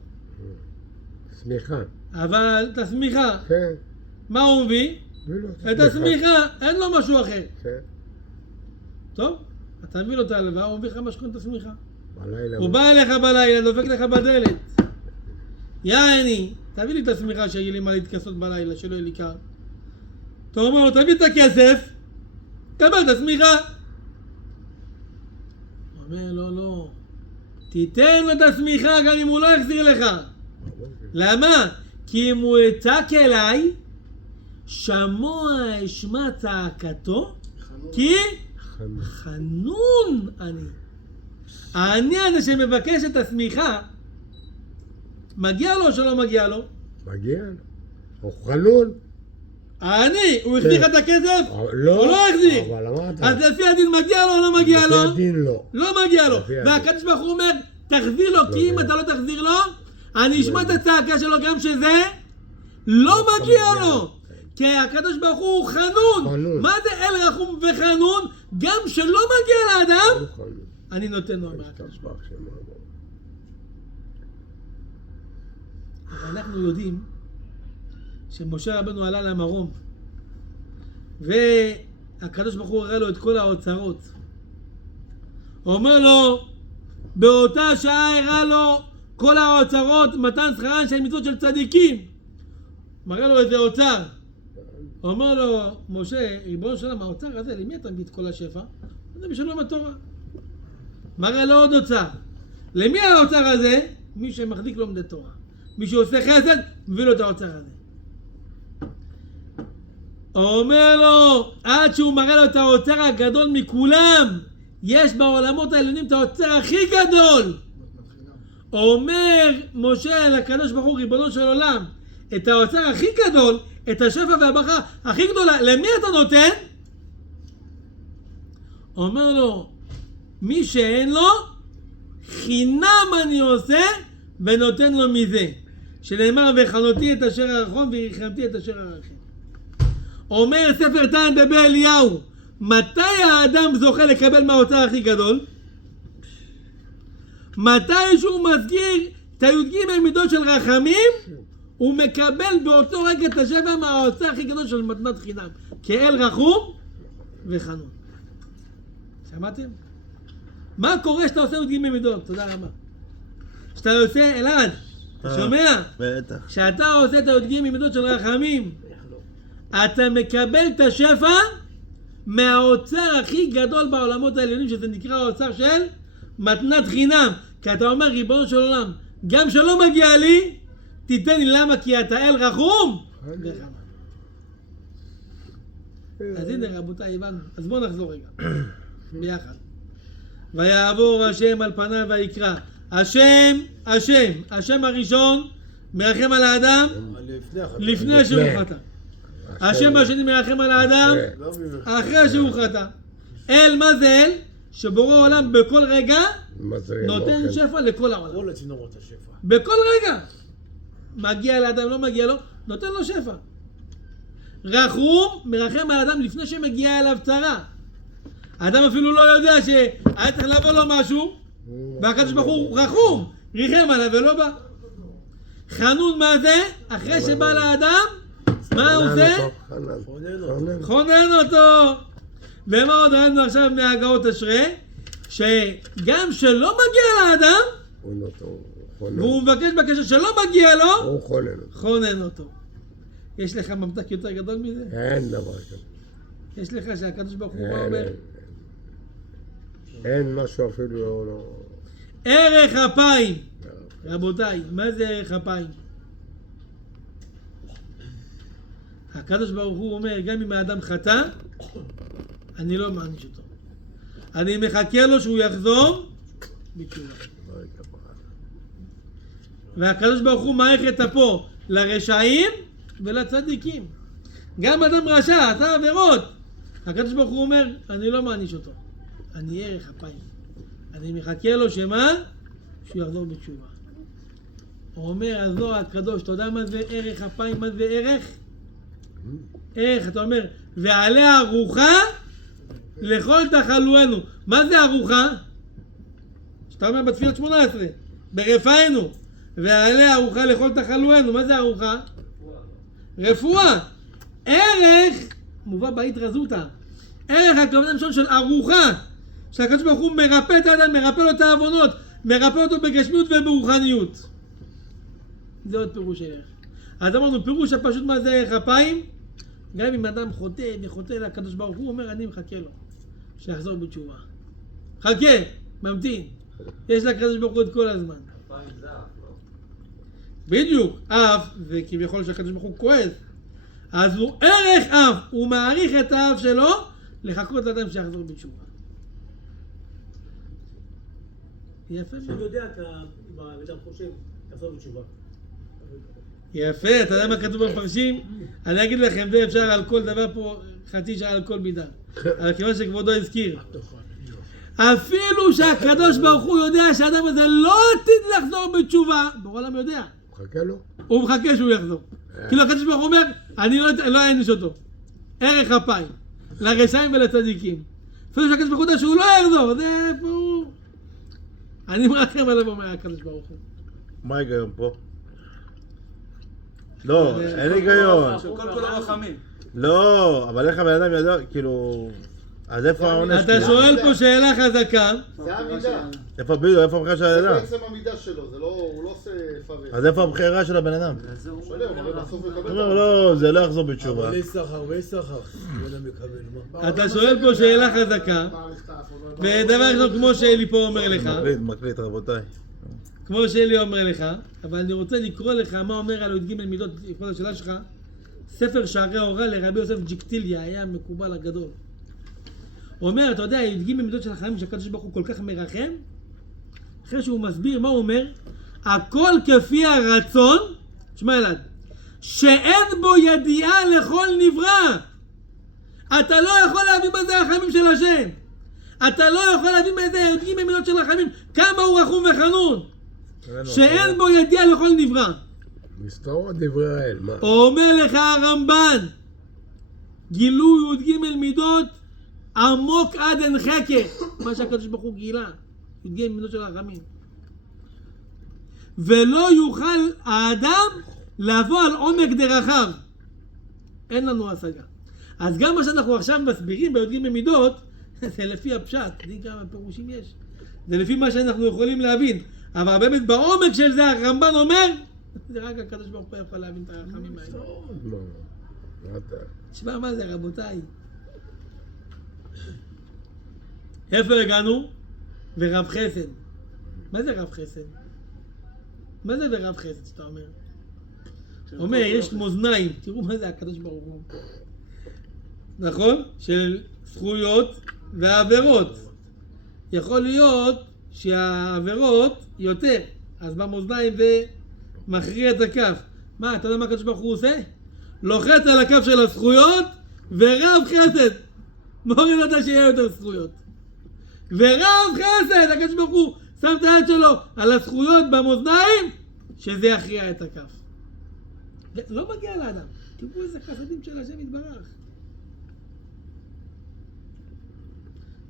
סמיכה. אבל את השמיכה, כן. מה הוא מביא? את השמיכה, אין לו משהו אחר. כן. טוב, אתה מביא לו את ההלוואה, הוא מביא לך משכון את השמיכה. בלילה. הוא בא אליך בלילה, דופק לך בדלת. יעני, תביא לי את השמיכה שיהיה לי מה להתכסות בלילה, שלא יהיה לי קר. אתה אומר לו, תביא את הכסף, קבל את השמיכה. הוא אומר לו, לא. תיתן לו את השמיכה גם אם הוא לא יחזיר לך. למה? כי אם הוא יצעק אליי, שמוע אשמע צעקתו, חנון. כי חנון. חנון אני. העני הזה שמבקש את השמיכה, מגיע לו או שלא מגיע לו? מגיע לו. הוא חנון. העני, הוא החזיר לך את הכסף? לא. הוא לא החזיר. אבל אמרת. אז לפי הדין מגיע לו או לא מגיע לו? לפי הדין לא. לא מגיע לו. לפי הדין. והקדוש ברוך הוא אומר, תחזיר לו, כי אם אתה לא תחזיר לו, אני אשמע את הצעקה שלו גם שזה לא מגיע לו. כי הקדוש ברוך הוא חנון. חנון. מה זה אל רחום וחנון? גם שלא מגיע לאדם, הוא חנון. אני נותן לו, אומר הקדוש ברוך הוא. השתבח שמו עמו. אבל אנחנו יודעים שמשה רבנו עלה למרום והקדוש ברוך הוא הראה לו את כל האוצרות. הוא אומר לו, באותה שעה הראה לו כל האוצרות, מתן שכרן של מצוות של צדיקים. מראה לו איזה אוצר. הוא אומר לו, משה, ריבונו של עולם, האוצר הזה, למי אתה מביא את כל השפע? זה בשלום התורה. מראה לו עוד אוצר. למי האוצר הזה? מי שמחזיק לומדי תורה. מי שעושה חסד, מביא לו את האוצר הזה. הוא אומר לו, עד שהוא מראה לו את האוצר הגדול מכולם, יש בעולמות העליונים את האוצר הכי גדול. אומר משה לקדוש ברוך הוא, ריבונו של עולם, את האוצר הכי גדול, את השפע והברכה הכי גדולה, למי אתה נותן? אומר לו, מי שאין לו, חינם אני עושה ונותן לו מזה. שנאמר, וחנותי את אשר הרחום וריחמתי את אשר הרחם. אומר ספר תנא דבי אליהו, מתי האדם זוכה לקבל מהאוצר הכי גדול? מתי שהוא מסגיר את הי"ג מידות של רחמים, הוא מקבל באותו רגע את השפע מהאוצר הכי גדול של מתנת חינם, כאל רחום וחנון. שמעתם? מה קורה שאתה עושה י"ג מידות? תודה רבה. כשאתה יוצא, אלעד, אתה שומע? בטח. כשאתה עושה את הי"ג ממידות של רחמים, אתה מקבל את השפע מהאוצר הכי גדול בעולמות העליונים, שזה נקרא האוצר של מתנת חינם. כי אתה אומר, ריבונו של עולם, גם שלא מגיע לי, תיתן לי. למה? כי אתה אל רחום וחנן. אז הנה רבותיי, הבנו. אז בואו נחזור רגע ביחד. ויעבור השם על פניו ויקרא. השם הראשון מרחם על האדם לפני שהוא חטא. השם השני מרחם על האדם אחרי שהוא חטא. אל, מה זה אל? שבורא העולם בכל רגע נותן שפע לכל העולם. כל הצינורות השפע. בכל רגע. מגיע לאדם, לא מגיע לו, נותן לו שפע. רחום מרחם על האדם לפני שמגיע אליו צרה. האדם אפילו לא יודע שהיה צריך לבוא לו משהו, והקדוש ברוך הוא רחום, ריחם עליו ולא בא. חנון מה זה? אחרי שבא לאדם, מה הוא עושה? חונן אותו. ומה עוד ראינו עכשיו מהגאות אשרי? שגם שלא מגיע לאדם, והוא מבקש בקשה שלא מגיע לו, הוא חונן אותו. יש לך ממתק יותר גדול מזה? אין דבר כזה. יש לך שהקדוש ברוך הוא אומר? אין משהו אפילו לא... ערך אפיים. רבותיי, מה זה ערך אפיים? הקדוש ברוך הוא אומר, גם אם האדם חטא, אני לא מעניש אותו. אני מחכה לו שהוא יחזור בתשובה. והקדוש ברוך הוא מעריך את אפו לרשעים ולצדיקים. גם אדם רשע, עשה עבירות. הקדוש ברוך הוא אומר, אני לא מעניש אותו. אני ערך אפיים. אני מחכה לו שמה? שהוא יחזור בתשובה. הוא אומר, הזוהר הקדוש, אתה יודע מה זה ערך אפיים? מה זה ערך? ערך, אתה אומר, ועליה ארוחה לכל תחלואנו. מה זה ארוחה? שאתה אומר בתפילת 18, ברפאנו, ועליה ארוחה לכל תחלואנו. מה זה ארוחה? רפואה. ערך, מובא בהתרזותא, ערך הכוונה לשון של ארוחה, שהקדוש ברוך הוא מרפא את האדם, מרפא לו את העוונות, מרפא אותו בגשמיות וברוחניות. זה עוד פירוש ערך. אז אמרנו, פירוש הפשוט מה זה ערך אפיים? גם אם אדם חוטא וחוטא לקדוש ברוך הוא, אומר אני מחכה לו שיחזור בתשובה. חכה, ממתין. יש לקדוש ברוך הוא את כל הזמן. בדיוק, אף, וכביכול שהקדוש ברוך הוא כועס, אז הוא ערך אף, הוא מעריך את האף שלו לחכות לאדם שיחזור בתשובה. יפה. אני יודע, אם האדם חושב, יחזור בתשובה. יפה, אתה יודע מה כתוב במפרשים? אני אגיד לכם, זה אפשר על כל דבר פה, חצי שעה על כל מידה. אבל כיוון שכבודו הזכיר. אפילו שהקדוש ברוך הוא יודע שהאדם הזה לא עתיד לחזור בתשובה, בעולם יודע. מחכה לו? הוא מחכה שהוא יחזור. כאילו הקדוש ברוך הוא אומר, אני לא אעניש אותו. ערך אפיים. לרשעים ולצדיקים. אפילו שהקדוש ברוך הוא יודע שהוא לא יחזור, זה איפה הוא. אני מרחם עליו אומר הקדוש ברוך הוא. מה ההיגיון פה? לא, אין היגיון. כל הרחמים. לא, אבל איך הבן אדם ידע, כאילו... אז איפה העונש? אתה שואל פה שאלה חזקה. זה המידה. איפה בדיוק? איפה הבחירה של זה האדם? בעצם המידה שלו, הוא לא עושה איפה ואיפה. אז איפה הבחירה של הבן אדם? שואל, הוא אומר בסוף הוא יקבל את לא, זה לא יחזור בתשובה. אבל יש שכר ויש שכר. בן אדם מקבל, מה? אתה שואל פה שאלה חזקה, ודבר ראשון כמו שאלי פה אומר לך, מקליט רבותיי. כמו שאלי אומר לך, אבל אני רוצה לקרוא לך מה אומר על י"ג מידות, יכולה השאלה שלך, ספר שערי אורה לרבי יוסף ג'יקטיליה, היה מקובל הגדול. הוא אומר, אתה יודע, י"ג מידות של החיים שהקדוש ברוך הוא כל כך מרחם, אחרי שהוא מסביר מה הוא אומר, הכל כפי הרצון, שמע אלעד, שאין בו ידיעה לכל נברא. אתה לא יכול להבין מה זה הרחמים של השם. אתה לא יכול להבין מה זה י"ג מידות של הרחמים, כמה הוא רחום וחנון. שאין בו ידיעה לכל נברא. מסתרות דברי האל, מה? אומר לך הרמב"ן, גילו י"ג מידות עמוק עד אין חקר, מה שהקדוש ברוך הוא גילה, י"ג מידות של הרחמים. ולא יוכל האדם לבוא על עומק דרכיו. אין לנו השגה. אז גם מה שאנחנו עכשיו מסבירים בי"ג מידות, זה לפי הפשט, תראי כמה פירושים יש. זה לפי מה שאנחנו יכולים להבין. אבל באמת בעומק של זה הרמב"ן אומר, זה רק הקדוש ברוך הוא יכול להבין את הרחמים האלה. מה? מה אתה? תשמע מה זה רבותיי. איפה הגענו? ורב חסד. מה זה רב חסד? מה זה ורב חסד שאתה אומר? אומר, יש מאזניים, תראו מה זה הקדוש ברוך הוא. נכון? של זכויות ועבירות. יכול להיות שהעבירות יותר, אז במאזניים זה מכריע את הכף. מה, אתה יודע מה הקדוש ברוך הוא עושה? לוחץ על הכף של הזכויות ורב חסד. מוריד אותה שיהיה יותר זכויות. ורב חסד, הקדוש ברוך הוא שם את היד שלו על הזכויות במאזניים, שזה יכריע את הכף. לא מגיע לאדם. תראו איזה חסדים של השם יתברך.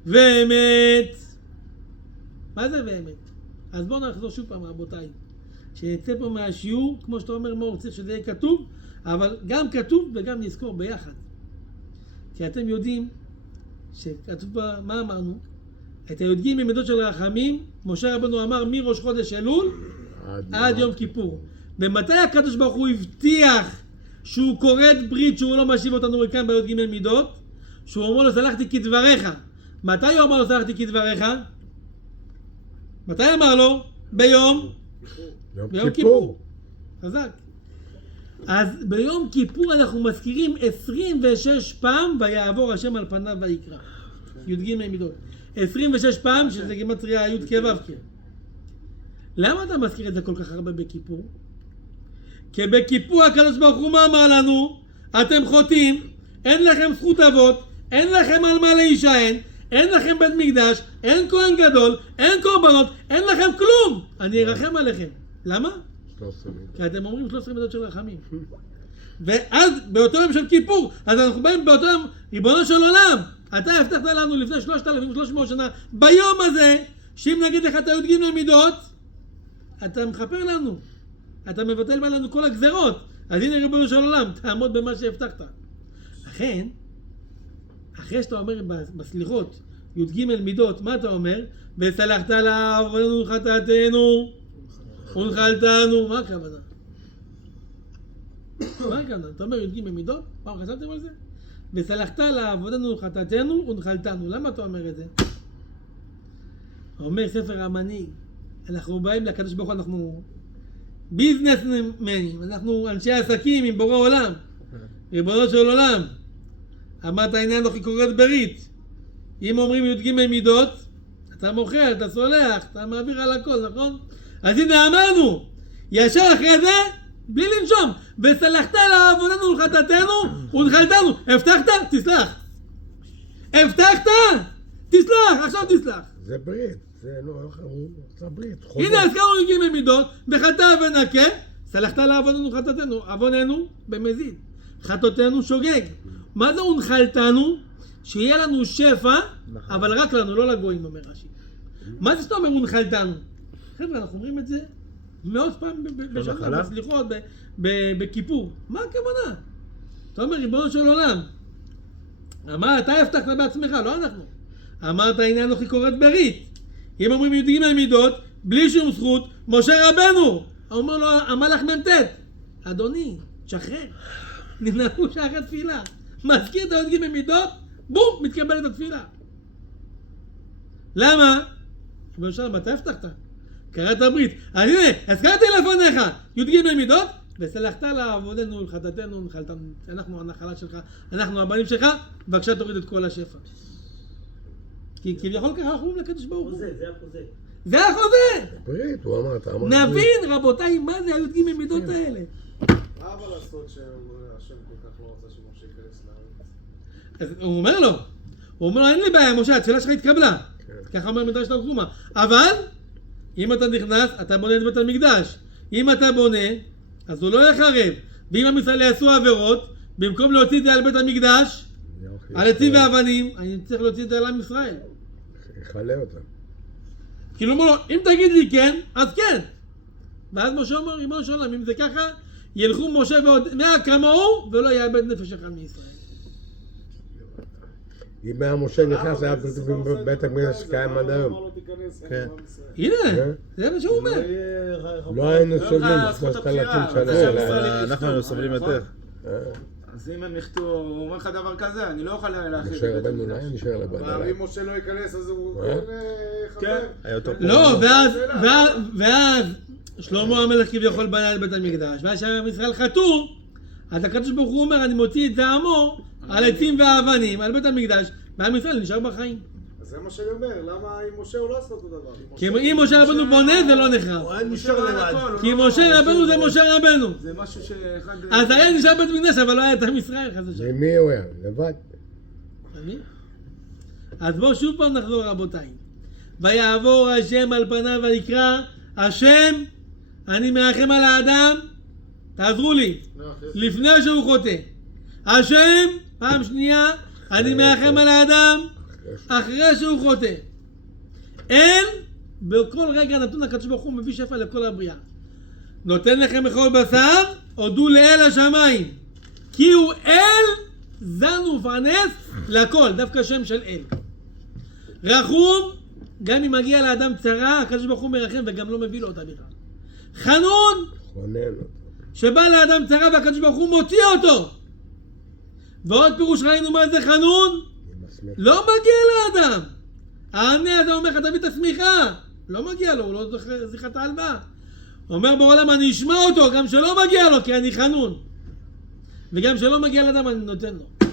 ואמת. מה זה ואמת? אז בואו נחזור שוב פעם רבותיי. שיצא פה מהשיעור, כמו שאתה אומר מור, צריך שזה יהיה כתוב, אבל גם כתוב וגם נזכור ביחד. כי אתם יודעים שכתוב פה, מה אמרנו? את הי"ג מידות של רחמים, משה רבנו אמר מראש חודש אלול עד יום כיפור. ומתי הקדוש ברוך הוא הבטיח שהוא כורת ברית שהוא לא משיב אותנו ריקם בי"ג מידות? שהוא אומר לו סלחתי כדבריך. מתי הוא אמר לו סלחתי כדבריך? מתי אמר לו? ביום כיפור. חזק. אז ביום כיפור אנחנו מזכירים 26 פעם ויעבור השם על פניו ויקרא. י"ג מידות. 26 פעם שזה גימטריה י' כ' ו' כ'. למה אתה מזכיר את זה כל כך הרבה בכיפור? כי בכיפור הקדוש ברוך הוא מה אמר לנו? אתם חוטאים, אין לכם זכות אבות, אין לכם על מה להישען, אין לכם בית מקדש, אין כהן גדול, אין קורבנות, אין לכם כלום. אני ארחם עליכם. למה? 13 מידות. כי אתם אומרים 13 מידות של רחמים. ואז באותו יום של כיפור, אז אנחנו באים באותו יום, ריבונו של עולם, אתה הבטחת לנו לפני 3,300 שנה, ביום הזה, שאם נגיד לך את הי"ג מידות, אתה מכפר לנו. אתה מבטל לנו כל הגזרות. אז הנה ריבונו של עולם, תעמוד במה שהבטחת. לכן, אחרי שאתה אומר בסליחות, י"ג מידות, מה אתה אומר? וסלחת לעווננו חטאתנו ונחלתנו. מה הכוונה? מה הכוונה? אתה אומר י"ג מידות? מה, חשבתם על זה? וסלחת לעווננו חטאתנו ונחלתנו. למה אתה אומר את זה? אומר ספר המנהיג, אנחנו באים לקדוש ברוך הוא, אנחנו ביזנסמנים, אנחנו אנשי עסקים עם בורא עולם, ריבונו של עולם. אמרת העניין לא כורת ברית. אם אומרים י"ג מידות, אתה מוכר, אתה סולח, אתה מעביר על הכל, נכון? אז הנה אמרנו, ישר אחרי זה, בלי לנשום, וסלחת לעווננו ולחטאתנו ונחלתנו. הבטחת? תסלח. הבטחת? תסלח, עכשיו תסלח. זה ברית, זה לא ברית. הנה הזכרנו י"ג מידות, בחטא ונקה, סלחת לעווננו ולחטאתנו, עווננו במזיד, חטאתנו שוגג. מה זה ונחלתנו? שיהיה לנו שפע, אבל רק לנו, לא לגויים, אומר רש"י. מה זה שאתה אומר ונחלתנו? חבר'ה, אנחנו אומרים את זה מאות פעם בשנה, בסליחות, בכיפור. מה הכוונה? אתה אומר, ריבונו של עולם, אתה הבטחת בעצמך, לא אנחנו. אמרת העניין לא כורת ברית. אם אומרים י"ג מידות, בלי שום זכות, משה רבנו, אומר לו המלאך מ"ט, אדוני, תשחרר. נמנעו שערי תפילה. מזכיר את הי"ג מידות, בום, מתקבלת התפילה. למה? ריבונו של עולם, מתי הבטחת? קראת ברית. אז הנה, הזכרתי לפניך י"ג מידות, וסלחת לעווננו ולחטאתנו ונחלתנו. אנחנו הנחלה שלך, אנחנו הבנים שלך, בבקשה תוריד את כל השפע. כי כביכול ככה אנחנו אומרים לקדוש ברוך הוא. זה החוזה. זה החוזה! ברית, הוא אמר, אתה אמר. נבין רבותיי מה זה הי"ג מידות האלה. מה אבל לעשות שהשם כל כך לא רוצה שמשה ייכנס לארץ? אז הוא אומר לו, אין לי בעיה משה, התפילה שלך התקבלה. ככה אומר מדרש תנחומא. אבל אם אתה נכנס, אתה בונה את בית המקדש. אם אתה בונה, אז הוא לא יחרב. ואם עם ישראל יעשו עבירות, במקום להוציא את זה על בית המקדש, על עצים ואבנים, אני צריך להוציא את זה על עם ישראל. יחלה אותם. כאילו אומר לו, אם תגיד לי כן, אז כן. ואז משה אומר, ריבונו של עולם, אם זה ככה, ילכו משה ועוד 100 כמוהו, ולא יאבד נפש אחד מישראל. אם היה משה נכנס, היה בית המקדש קיים עד היום. אמר לו תיכנס, כן. אין לו עם ישראל. הנה, זה מה שהוא אומר. לא היינו לך סובלים זכות 3,000 הבחירה, שנה. אבל זה אלא- אנחנו סובלים יותר. אז אם הם יכתבו, הוא אומר לך דבר כזה, אני לא יכול להכין את משה בית רבנו לא המקדש. היה נשאר לבד אבל עליי. אם משה לא ייכנס, אז הוא אה? כן חבר. היה יותר פה. לא, ואז שלמה המלך כביכול בנה את בית המקדש, ואז כשעם ישראל חטאו, אז הקדוש ברוך הוא אומר, אני מוציא את זעמו על עצים והאבנים, על בית המקדש, ועם ישראל נשאר בחיים. אז זה מה שאני אומר, למה עם משה הוא לא עשה אותו דבר? כי אם משה רבנו בונה זה לא נחרב. הוא היה משה נשאר על לבד. הכל, הוא כי לא- משה רבנו זה משה רבנו. זה משהו שאחד... אז היה נשאר בית המקדש, אבל לא היה את עם ישראל, חס ושלום. למי הוא היה? לבד. אתה מבין? אז בואו שוב פעם נחזור רבותיי. ויעבור השם על פניו ויקרא, השם, אני מרחם על האדם, תעזרו לי, לפני שהוא חוטא. השם, פעם שנייה, אני מרחם על האדם, אחרי שהוא חוטא. אין, בכל רגע נתון הקדוש ברוך הוא מביא שפע לכל הבריאה. נותן לכם מכל בשר, הודו לאל השמיים. כי הוא אל, זן ופרנס לכל, דווקא שם של אל. רחום, גם אם מגיע לאדם צרה, הקדוש ברוך הוא מרחם וגם לא מביא לו אותה בכלל. חנון, חונן אותו. שבא לאדם צרה והקדוש ברוך הוא מוציא אותו. ועוד פירוש ראינו מה זה חנון, עם הסמיך. לא מגיע לאדם. העני הזה אומר לך תביא את השמיכה, לא מגיע לו, הוא לא זכר את ההלוואה. אומר בעולם אני אשמע אותו גם שלא מגיע לו כי אני חנון. וגם שלא מגיע לאדם אני נותן לו.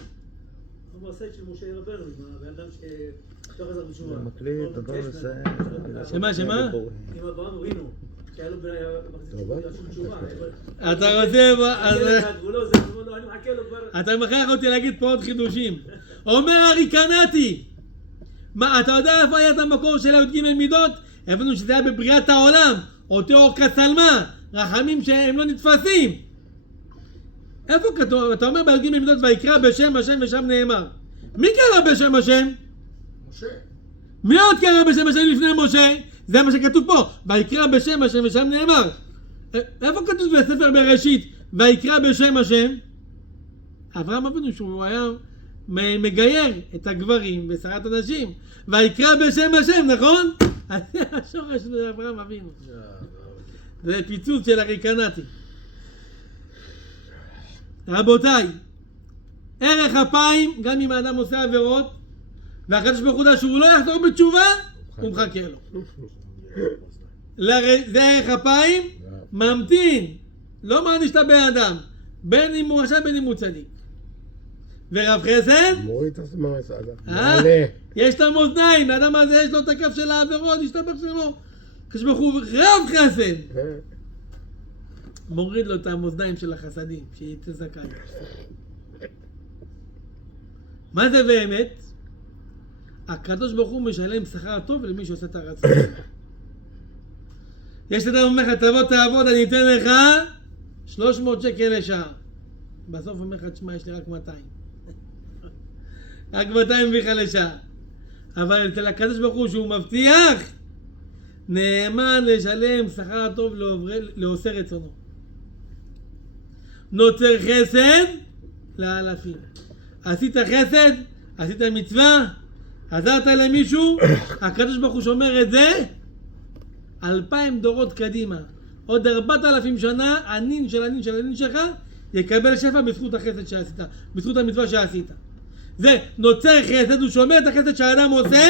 המעשה של משה רבנו, עם הבן אדם שלא חזר בתשובה. מקליט, אתה שמה? עם אברהם אבינו, שהיה לו מחזיק תשובה. אתה רוצה, אני מחכה לו כבר. אתה מכריח אותי להגיד פה עוד חידושים. אומר הריקנתי, מה, אתה יודע איפה היה את המקור של הי"ג מידות? הבנו שזה היה בבריאת העולם, אותו אור כסלמה, רחמים שהם לא נתפסים. איפה כתוב? אתה אומר בי"ג מידות ויקרא בשם השם ושם נאמר. מי קרא בשם השם? משה. מי עוד קרא בשם השם לפני משה? זה מה שכתוב פה, ויקרא בשם השם ושם נאמר. איפה כתוב בספר בראשית ויקרא בשם השם? אברהם אבינו שהוא היה מגייר את הגברים ושרת הנשים, ויקרא בשם השם, נכון? זה השורש של אברהם אבינו. זה פיצוץ של הריקנתי. רבותיי, ערך אפיים, גם אם האדם עושה עבירות, והקדוש ברוך הוא יודע שהוא לא יחזור בתשובה, הוא מחכה לו. זה ערך אפיים, ממתין, לא מעניש את הבן אדם, בין אם הוא רשע בין אם הוא צדיק. ורב חסד, מוריד את הסמאס, מעלה. יש את המאזניים, האדם הזה יש לו את הכף של העבירות, ישתבח שמו. הקדוש ברוך הוא רב חסד, מוריד לו את המאזניים של החסדים, שיצא זכאי. מה זה באמת? הקדוש ברוך הוא משלם שכר טוב למי שעושה את הרצון. יש אדם אומר לך, תבוא תעבוד, אני אתן לך 300 שקל לשעה. בסוף אומר לך, תשמע, יש לי רק 200. רק 200 מביא לך לשעה. אבל אצל הקדוש ברוך הוא שהוא מבטיח, נאמן לשלם שכר טוב לעושה רצונו. נוצר חסד לאלפים. עשית חסד, עשית מצווה, עזרת למישהו, הקדוש ברוך הוא שומר את זה 2000 דורות קדימה. עוד 4000 שנה, הנין של הנין של הנין שלך יקבל שפע בזכות החסד שעשית, בזכות המצווה שעשית. זה נוצר חסד, הוא שומר את החסד שהאדם עושה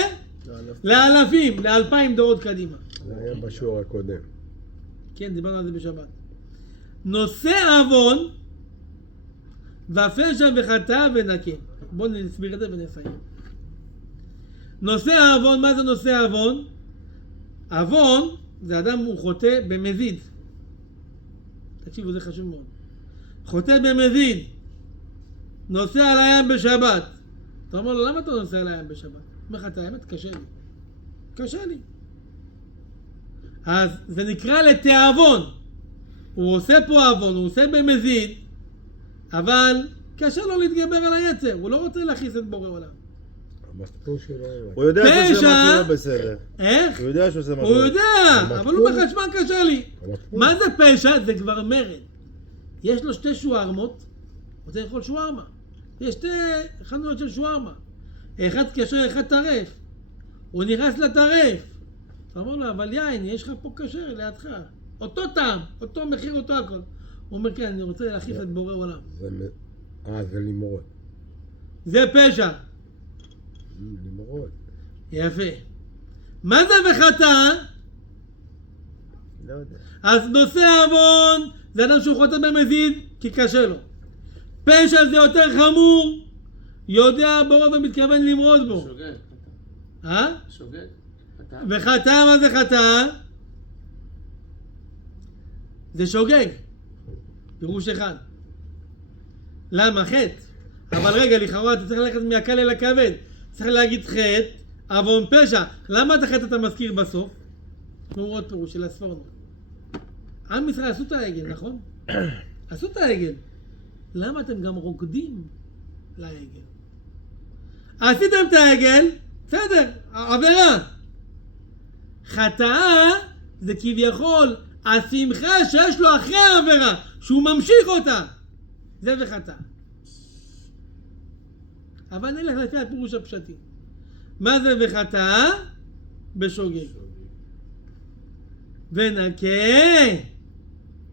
לאלפים, ל2000 דורות קדימה. זה היה בשיעור הקודם. כן, דיברנו על זה בשבת. נושא עוון, ופשע וחטא ונקה. בואו נסביר את זה ונסיים. נושא העוון, מה זה נושא העוון? עוון זה אדם הוא חוטא במזיד. תקשיבו, זה חשוב מאוד. חוטא במזיד. נוסע על הים בשבת. אתה אומר לו, למה אתה נוסע על הים בשבת? הוא אומר לך, את האמת, קשה לי. קשה לי. אז זה נקרא לתיאבון. הוא עושה פה עוון, הוא עושה במזיד, אבל קשה לו להתגבר על היצר. הוא לא רוצה להכניס את בורא עולם. המספור שלו... הוא יודע שהוא עושה פשע. משהו לא בסדר. איך? הוא יודע שהוא עושה משהו הוא לא יודע, המצפון. אבל הוא אומר לך, שמע, קשה לי. המצפון. מה זה פשע? זה כבר מרד. יש לו 2 שוארמות, רוצה לאכול שוארמה. יש 2 חנויות של שוארמה. אחד כשר, אחד טרף. הוא נכנס לטרף. אתה אומר לו, אבל יין, יש לך פה כשר לידך. אותו טעם, אותו מחיר, אותו הכל. הוא אומר, כן, אני רוצה להחליף את בורא עולם. זה לימוד. זה פשע. לימוד. יפה. מה זה וחטא? לא יודע. אז נושא עוון זה אדם שהוא חוטא במזיד כי קשה לו. פשע זה יותר חמור, יודע בורא ומתכוון למרוד בו. שוגג. שוגג. וחטא, מה זה חטא? זה שוגג. פירוש אחד. למה? חטא. אבל רגע, לכאורה אתה צריך ללכת מהקל אל הכבד. צריך להגיד חטא, עוון פשע. למה את החטא אתה מזכיר בסוף? תנו עוד פירוש של הספרנו. עם ישראל עשו את העגל, נכון? עשו את העגל. למה אתם גם רוקדים לעגל? עשיתם את העגל, בסדר, עבירה. חטאה זה כביכול השמחה שיש לו אחרי העבירה, שהוא ממשיך אותה. זה וחטאה. אבל נלך לפי הפירוש הפשטי. מה זה וחטאה? בשוגג. ונקה.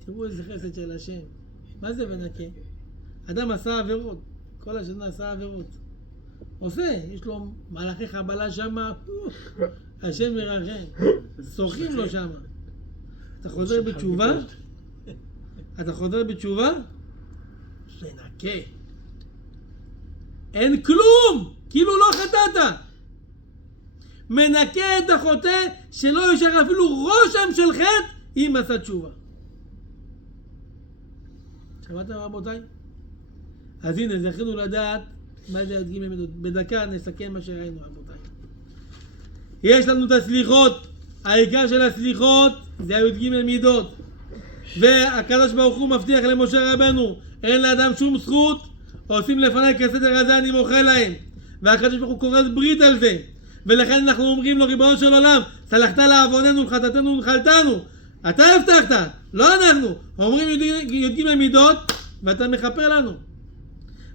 תראו איזה חסד של השם. מה זה ונקה? אדם עשה עבירות. כל השנה עשה עבירות. עושה, יש לו מלאכי חבלה שמה. השם מרחם. שוחים לו שמה. אתה חוזר בתשובה? אתה חוזר בתשובה? ונקה. אין כלום! כאילו לא חטאת. מנקה את החוטא שלא יושב אפילו רושם של חטא אם עשה תשובה. שמעתם רבותיי? אז הנה, זכינו לדעת מה זה י"ג מידות. בדקה נסכם מה שראינו רבותיי. יש לנו את הסליחות. העיקר של הסליחות זה הי"ג מידות. והקדוש ברוך הוא מבטיח למשה רבנו, אין לאדם שום זכות, עושים לפניי כסדר הזה אני מוחה להם. והקדוש ברוך הוא כורת ברית על זה. ולכן אנחנו אומרים לו, ריבונו של עולם, סלחת לעווננו, לחטאתנו ונחלתנו. אתה הבטחת, לא אנחנו. אומרים י"ג מידות, ואתה מכפר לנו.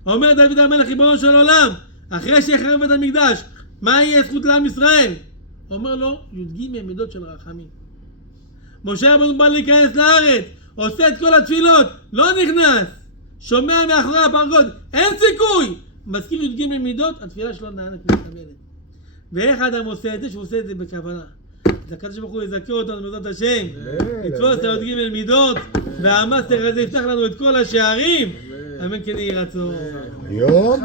אומר דוד המלך, ריבונו של עולם, אחרי שיחרב בית המקדש, מה יהיה זכות לעם ישראל? אומר לו, י"ג מידות של רחמים. משה רבנו בא להיכנס לארץ, עושה את כל התפילות, לא נכנס. שומע מאחורי הפרגוד, אין סיכוי. מזכיר י"ג מידות, התפילה שלו נענית מתקבלת. ואיך האדם עושה את זה? שהוא עושה את זה בכוונה. אז הקדוש ברוך הוא יזכה אותנו בעזרת השם, לתפוס את הי"ג מידות, והמאסטר הזה יפתח לנו את כל השערים. אמן כן יהי רצון. יום